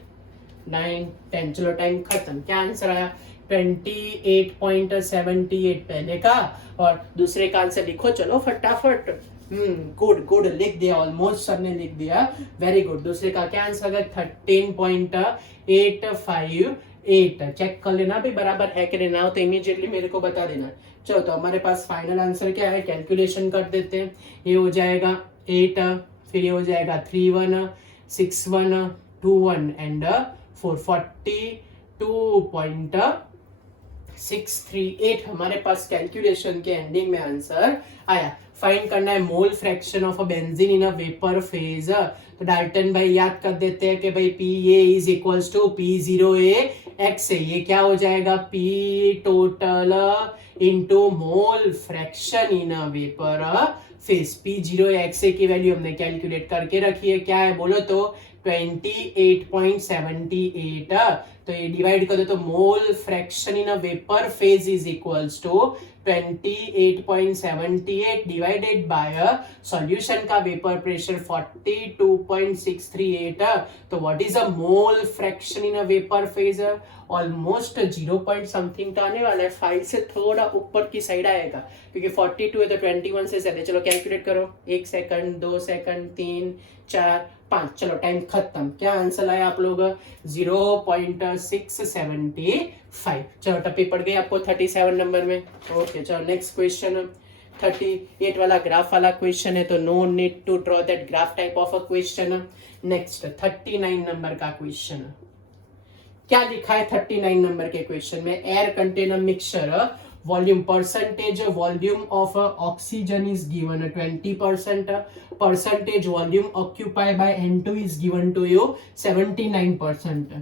9 10। चलो टाइम खत्म। क्या आंसर आया 28.78 पहले का और दूसरे का आंसर लिखो चलो फटाफट। गुड गुड, लिख दिया, ऑलमोस्ट सबने लिख दिया, वेरी गुड। दूसरे का क्या आंसर है 13.858। चेक कर लेना भी बराबर है कि नहीं, तो इमीडिएटली मेरे को बता देना। चलो तो हमारे पास फाइनल आंसर क्या है, कैलकुलेशन कर देते हैं। ये हो जाएगा 8, फिर ये हो जाएगा 31 61 21 एंड 442.638 हमारे पास कैलकुलेशन के एंडिंग में आंसर आया। फाइंड करना है mole fraction of a benzene in a vapour phase. तो डाल्टन भाई याद कर देते हैं कि भाई PA is equals to P0A XA। ये क्या हो जाएगा P total into mole fraction in a vapour phase. P0A XA की वैल्यू हमने कैलकुलेट करके रखी है, क्या है बोलो तो 28.78। तो ये डिवाइड कर दो तो mole fraction in a vapour phase is equals to 28.78 divided by solution का वेपर प्रेशर 42.638। तो what is a mole fraction in a vapour phase? Almost 0 point something का आने वाला है, 5 से थोड़ा ऊपर की साइड आएगा क्योंकि 42 है तो 21 से ज्यादा। चलो कैलकुलेट करो, 1 सेकंड 2 सेकंड 3 4 5। चलो टाइम खत्म। क्या आंसर आया आप लोग 0.675। चलो टप्पी पड़ गई आपको 37 नंबर में। ओके चलो नेक्स्ट क्वेश्चन 38 वाला ग्राफ वाला क्वेश्चन है, तो no need to draw that graph type of a question. Next 39 number का क्वेश्चन, क्या लिखा है 39 नंबर के क्वेश्चन में? Air container mixture volume percentage volume of oxygen is given 20%, percentage volume occupied by N2 is given to you 79%।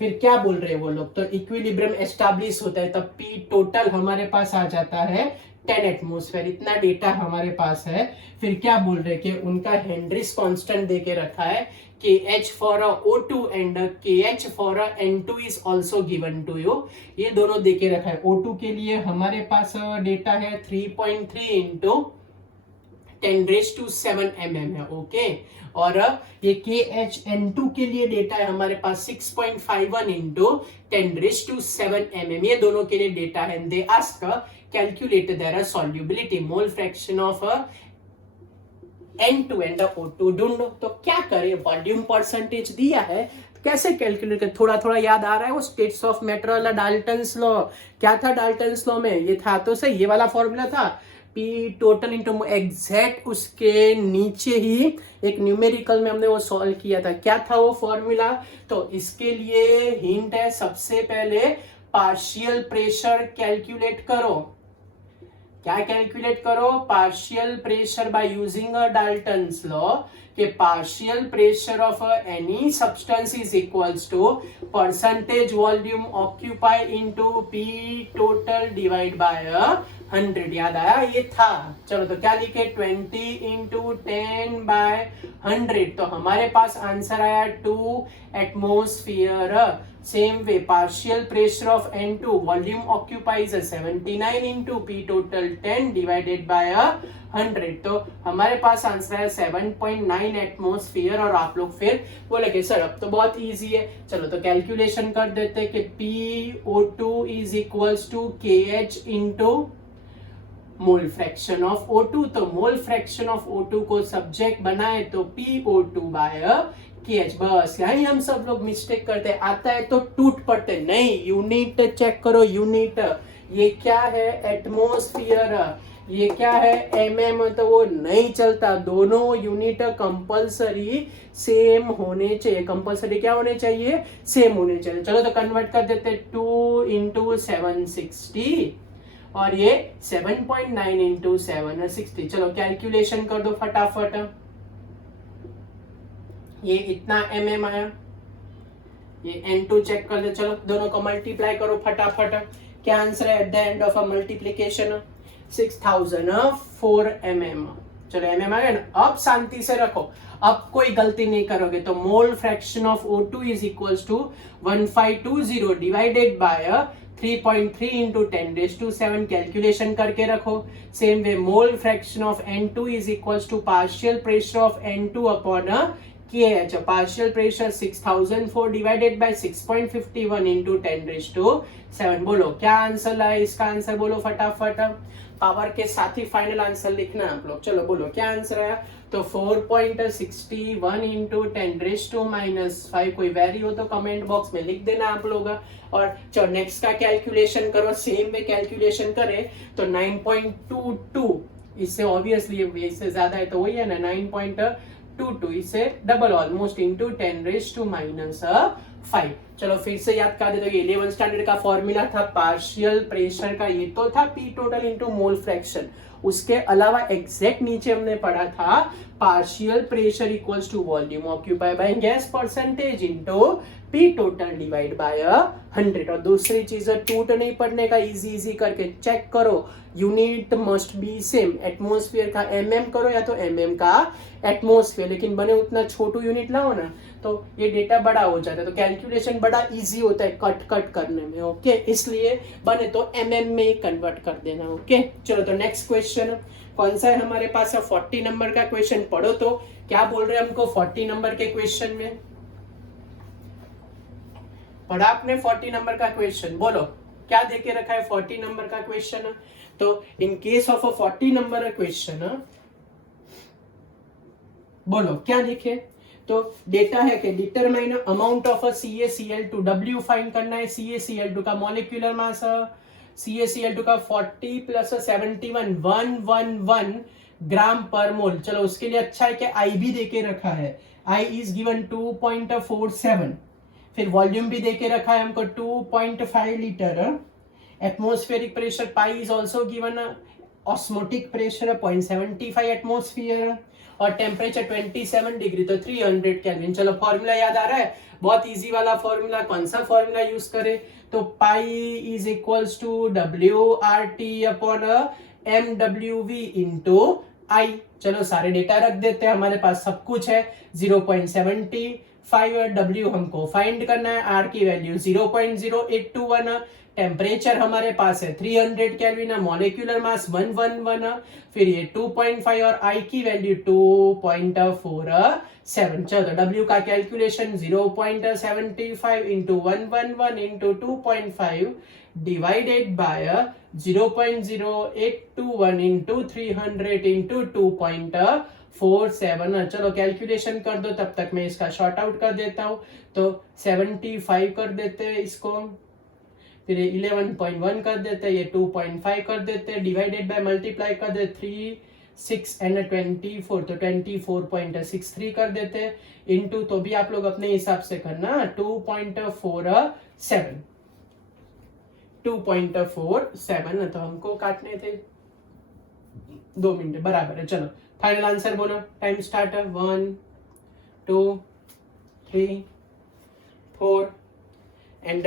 फिर क्या बोल रहे हैं वो लोग, तो इक्विलिब्रियम एस्टैब्लिश होता है तब P टोटल हमारे पास आ जाता है 10 एटमॉस्फेयर। इतना डेटा हमारे पास है। फिर क्या बोल रहे हैं कि उनका हेनरीज कांस्टेंट दे के रखा है KH for O2 and KH for N2 is also given to you। ये दोनों दे के रखा है। O2 के लिए हमारे पास डेटा है 3.3 इंटू 10⁻⁷ mm है, ओके। और ये KHN2 के लिए डेटा है हमारे पास 6.51 इंटू 10⁻⁷ mm। ये दोनों के लिए डेटा है। They ask calculate their solubility mole fraction of N2 and O2 ढूंढो। तो क्या करें, वॉल्यूम परसेंटेज दिया है, कैसे कैलकुलेट करें? थोड़ा थोड़ा याद आ रहा है वो स्टेट्स ऑफ मैटर वाला डाल्टन्स लॉ। क्या था डाल्टन्स लॉ में? ये था तो सही, ये वाला फॉर्मूला था P टोटल इंटू एग्जैक्ट उसके नीचे ही एक न्यूमेरिकल में हमने वो सॉल्व किया था। क्या था वो फॉर्मूला? तो इसके लिए हिंट है, सबसे पहले पार्शियल प्रेशर कैलकुलेट करो। क्या कैलकुलेट करो? Partial pressure by using a Dalton's law के partial pressure of any substance is equals to percentage volume occupy into P total divide by 100। याद आया ये था। चलो तो क्या लिखे 20 इंटू 10/100। तो हमारे पास आंसर आया 2 atmosphere. Same way partial pressure of N2 volume occupies 79 into P total 10 divided by 100। तो हमारे पास आंसर है 7.9 एटमॉस्फेयर। और आप लोग फिर बोलेंगे सर अब तो बहुत इजी है, चलो तो कैलकुलेशन कर देते हैं कि PO2 is equals to KH into mole fraction of O2। तो मोल फ्रैक्शन ऑफ O2 को सब्जेक्ट बनाए तो PO2 बाय KH। बस यही हम सब लोग मिस्टेक करते हैं, आता है तो टूट पड़ते, नहीं यूनिट चेक करो, यूनिट ये क्या है एटमॉस्फेयर, ये क्या है mm, तो वो नहीं चलता, दोनों यूनिट कंपलसरी सेम होने चाहिए, कंपलसरी क्या होने चाहिए, सेम होने चाहिए। चलो तो कन्वर्ट कर देते 2 इंटू 760 और ये 7.9 इंटू 760। चलो कैलकुलेशन कर दो फटाफट, ये इतना mm आया, ये N2 चेक कर दो, चलो दोनों को मल्टीप्लाई करो फटाफट, क्या आंसर है at the end of a multiplication 6004 mm। चलो mm आ गया ना, अब शांति से रखो, अब कोई गलती नहीं करोगे। तो mole fraction of O2 is equals to 1520 divided by 3.3 into 10⁻⁷। Calculation करके रखो। Same way mole fraction of N2 is equals to partial pressure of N2 upon KH, partial pressure 6004 divided by 6.51 into 10⁻⁷। बोलो क्या answer लाए, इसका answer बोलो फटाफट, power के साथ ही फाइनल आंसर लिखना आप लोग। चलो बोलो क्या आंसर आया, तो 4.61 इंटू 10⁻⁵। कोई वैरी हो तो कमेंट बॉक्स में लिख देना आप लोग। और चलो नेक्स्ट का कैलकुलेशन करो, सेम वे कैलकुलेशन करे तो 9.22, इससे ऑब्वियसली इससे ज्यादा है तो वही है ना 9.22, इससे डबल ऑलमोस्ट इंटू 10⁻⁵। चलो फिर से याद कर देते, 11 स्टैंडर्ड का फॉर्मूला था पार्शियल प्रेशर का, ये तो था P total into mole fraction. उसके अलावा एग्जैक्ट नीचे हमने पढ़ा था partial pressure equals to volume occupy by gas percentage into P total divide by 100। और दूसरी चीज टूट नहीं पड़ने का, इजी करके चेक करो, unit must be same, atmosphere का mm करो या तो mm का एटमॉस्फेयर, लेकिन बने उतना छोटू यूनिट लाओ ना तो ये डेटा बड़ा हो जाता है, तो कैलकुलेशन बड़ा इजी होता है कट करने में। ओके, इसलिए बने तो mm में कन्वर्ट कर देना। ओके चलो तो नेक्स्ट क्वेश्चन कौन सा है हमारे पास, 40 नंबर का क्वेश्चन पढ़ो। तो क्या बोल रहे हैं हमको 40 नंबर के क्वेश्चन में, पढ़ा आपने 40 नंबर का क्वेश्चन, बोलो क्या देके रखा है 40 नंबर का क्वेश्चन। तो इन case of a 40 number question बोलो क्या लिखे, तो डेटा है कि determine amount of a CaCl2, W find करना है, CaCl2 का मॉलिक्यूलर मास, CaCl2 का 40 प्लस 71 111 ग्राम पर मोल। चलो उसके लिए अच्छा है कि I भी देके रखा है, I इज गिवन 2.47, फिर वॉल्यूम भी देके रखा है हमको 2.5 litre, atmospheric pressure pi is also given, osmotic pressure 0.75 atmosphere और टेम्परेचर 27 डिग्री, तो 300 केल्विन। चलो फॉर्मूला याद आ रहा है, बहुत इजी वाला फॉर्मूला, कौन सा फॉर्मूला यूज करें, तो pi is equals to WRT upon MWV into I। चलो सारे डेटा रख देते हैं, हमारे पास सब कुछ है, 0.75 और W हमको फाइंड करना है, R की वैल्यू 0.0821, टेम्परेचर हमारे पास है 300 केल्विन, मॉलिक्यूलर मास 111, फिर ये 2.5 और I की वैल्यू 2.47। चलो W का calculation 0.75 into 111 into 2.5 divided by 0.0821 into 300 into 2.47। चलो कैलकुलेशन कर दो, तब तक मैं इसका शॉर्ट आउट कर देता हूं। तो 75 कर देते हैं इसको, फिर 11.1 कर देते हैं, ये 2.5 कर देते हैं, डिवाइडेड बाय मल्टीप्लाई कर देते 3 6 एंड 24, तो 24.63 कर देते हैं इंटू, तो भी आप लोग अपने हिसाब से करना 2.47 तो हमको काटने थे 2 मिनट बराबर है। चलो फाइनल आंसर बोलो, टाइम स्टार्ट, 1 2 3 4 एंड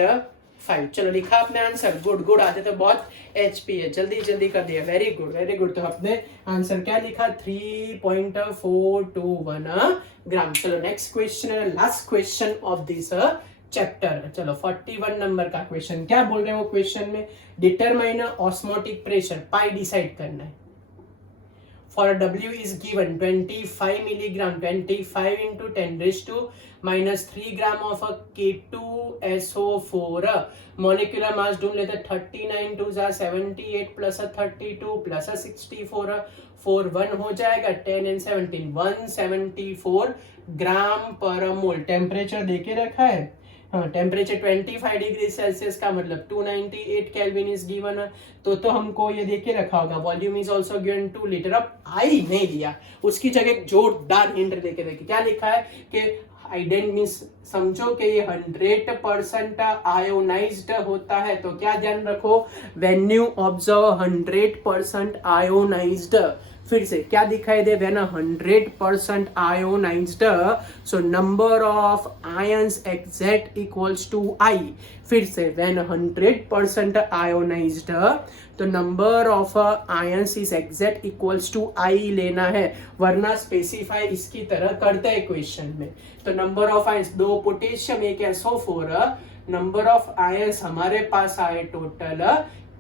5। चलो लिखा आपने आंसर, गुड आते तो बहुत HP है, जल्दी कर दिया, वेरी गुड। तो आपने आंसर क्या लिखा, 3.421 ग्राम। चलो नेक्स्ट क्वेश्चन है, last question of this chapter. चलो 41 नंबर का क्वेश्चन, क्या बोल रहे हैं वो क्वेश्चन में, डिटरमाइन ऑस्मोटिक प्रेशर, पाई डिसाइड करना है for W is given 25 milligram, 25 into 10 raised to minus 3 gram of a K2SO4. Molecular mass ढूंढ लेते 39 2 78 plus a 32 plus a 64 4 1 हो जाएगा 10 and 17 174 ग्राम पर मोल। टेम्परेचर देके रखा है, हाँ टेम्परेचर 25 डिग्री सेल्सियस का मतलब 298 केल्विन इज गिवन। तो हमको ये देके रखा होगा। Volume is also given 2 litre. अब आई नहीं दिया, उसकी जगह जोरदार हिंट देके देखिए क्या लिखा है कि आइडेंट मींस समझो कि ये 100% आयोनाइज्ड होता है। तो क्या ध्यान रखो, व्हेन यू ऑब्जर्व 100% आयोनाइज्ड, फिर से क्या दिखाई दे, when 100% ionized so number of ions exact equals to I. फिर से व्हेन 100% आयोनाइज्ड तो number of ions is exact equals to I लेना है, वरना स्पेसिफाई इसकी तरह करते हैं क्वेश्चन में। तो number of ions 2 potassium 1 SO4, number of ions हमारे पास आए टोटल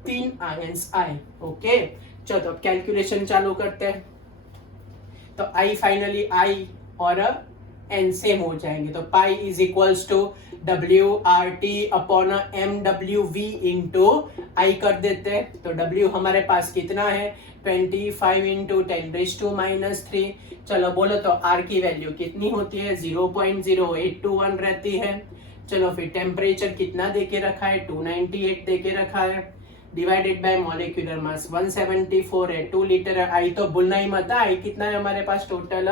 3 आयंस आए। ओके चलो अब कैलकुलेशन चालू करते हैं। तो आई फाइनली आई और एन सेम हो जाएंगे। तो pi is equals to WRT upon MWV into I कर देते हैं। तो W हमारे पास कितना है 25 इंटू 10 रेज़ टू माइनस 3। चलो बोलो तो R की वैल्यू कितनी होती है 0.0821 रहती है। चलो फिर टेम्परेचर कितना देके रखा है 298 देके रखा है, डिवाइडेड बाय मॉलिक्यूलर मास 174 है, 2 लीटर है। आई तो भूलना ही मत, आई कितना है हमारे पास टोटल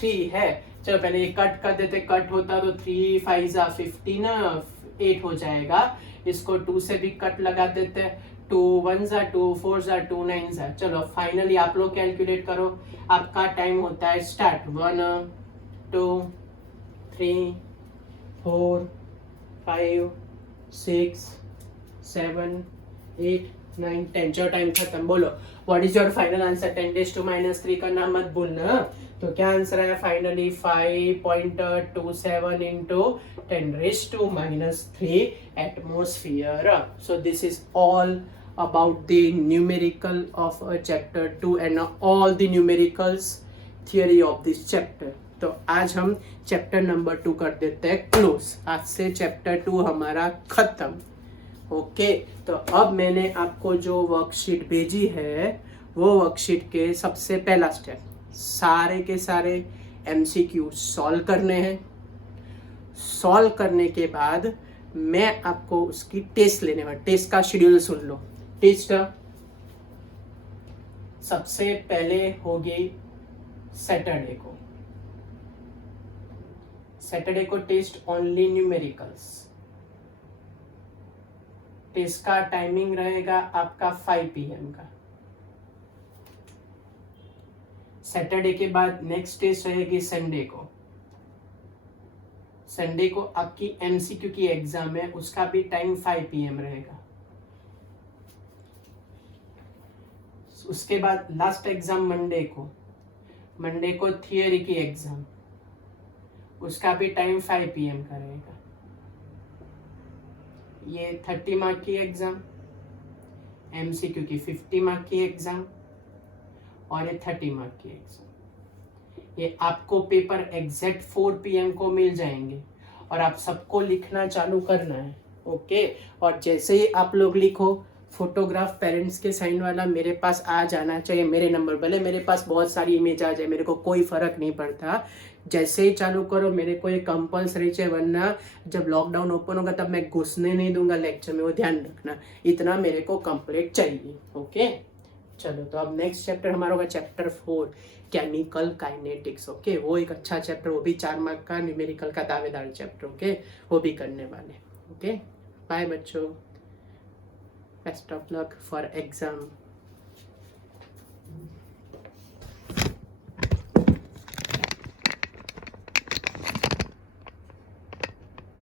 3 है। चलो पहले ये कट कर देते, कट होता तो 3 5 15 8 हो जाएगा। इसको 2 से भी कट लगा देते, 2 1 2 4 2 9। चलो फाइनली आप लोग कैलकुलेट करो। आपका टाइम होता है स्टार्ट 1 2 3 4 5 6 7 8 9 10। जो टाइम खत्म। बोलो what is your final answer. 10 raise to minus 3 करना मत भूलना। तो क्या आंसर है finally 5.27 into 10 raise to minus 3 atmosphere. So this is all about the numerical of chapter 2 and all the numericals theory of this chapter। तो आज हम chapter number 2 कर देते हैं क्लोज। आज से चैप्टर 2 हमारा खत्म। ओके तो अब मैंने आपको जो वर्कशीट भेजी है वो वर्कशीट के सबसे पहला स्टेप सारे के सारे MCQ सॉल्व करने हैं। सॉल्व करने के बाद मैं आपको उसकी टेस्ट लेने वाला, टेस्ट का शेड्यूल सुन लो। टेस्ट सबसे पहले होगी सैटरडे को। सैटरडे को टेस्ट ओनली न्यूमेरिकल्स। टेस्ट का टाइमिंग रहेगा आपका 5 PM का। सैटरडे के बाद नेक्स्ट टेस्ट रहेगी संडे को। संडे को आपकी MCQ की एग्जाम है, उसका भी टाइम 5 PM रहेगा। उसके बाद लास्ट एग्जाम मंडे को थियरी की एग्जाम, उसका भी टाइम 5 PM का रहेगा। ये 30 मार्क की एग्जाम, MCQ की 50 मार्क की एग्जाम और ये 30 मार्क की एग्जाम। ये आपको पेपर एग्जैक्ट 4 PM को मिल जाएंगे और आप सबको लिखना चालू करना है। ओके और जैसे ही आप लोग लिखो फोटोग्राफ पेरेंट्स के साइन वाला मेरे पास आ जाना चाहिए। मेरे नंबर भले मेरे पास बहुत सारी इमेज आ जाए, मेरे को कोई फर्क नहीं पड़ता। जैसे ही चालू करो मेरे को ये कंपल्सरी चाहिए, वरना जब लॉकडाउन ओपन होगा तब मैं घुसने नहीं दूंगा लेक्चर में, वो ध्यान रखना। इतना मेरे को कंप्लीट चाहिए। ओके चलो तो अब नेक्स्ट चैप्टर हमारा होगा चैप्टर 4 केमिकल काइनेटिक्स। ओके वो एक अच्छा चैप्टर, वो भी 4 मार्क का न्यूमेरिकल का दावेदार चैप्टर। ओके वो भी करने वाले। ओके बाय बच्चों, best of luck for exam.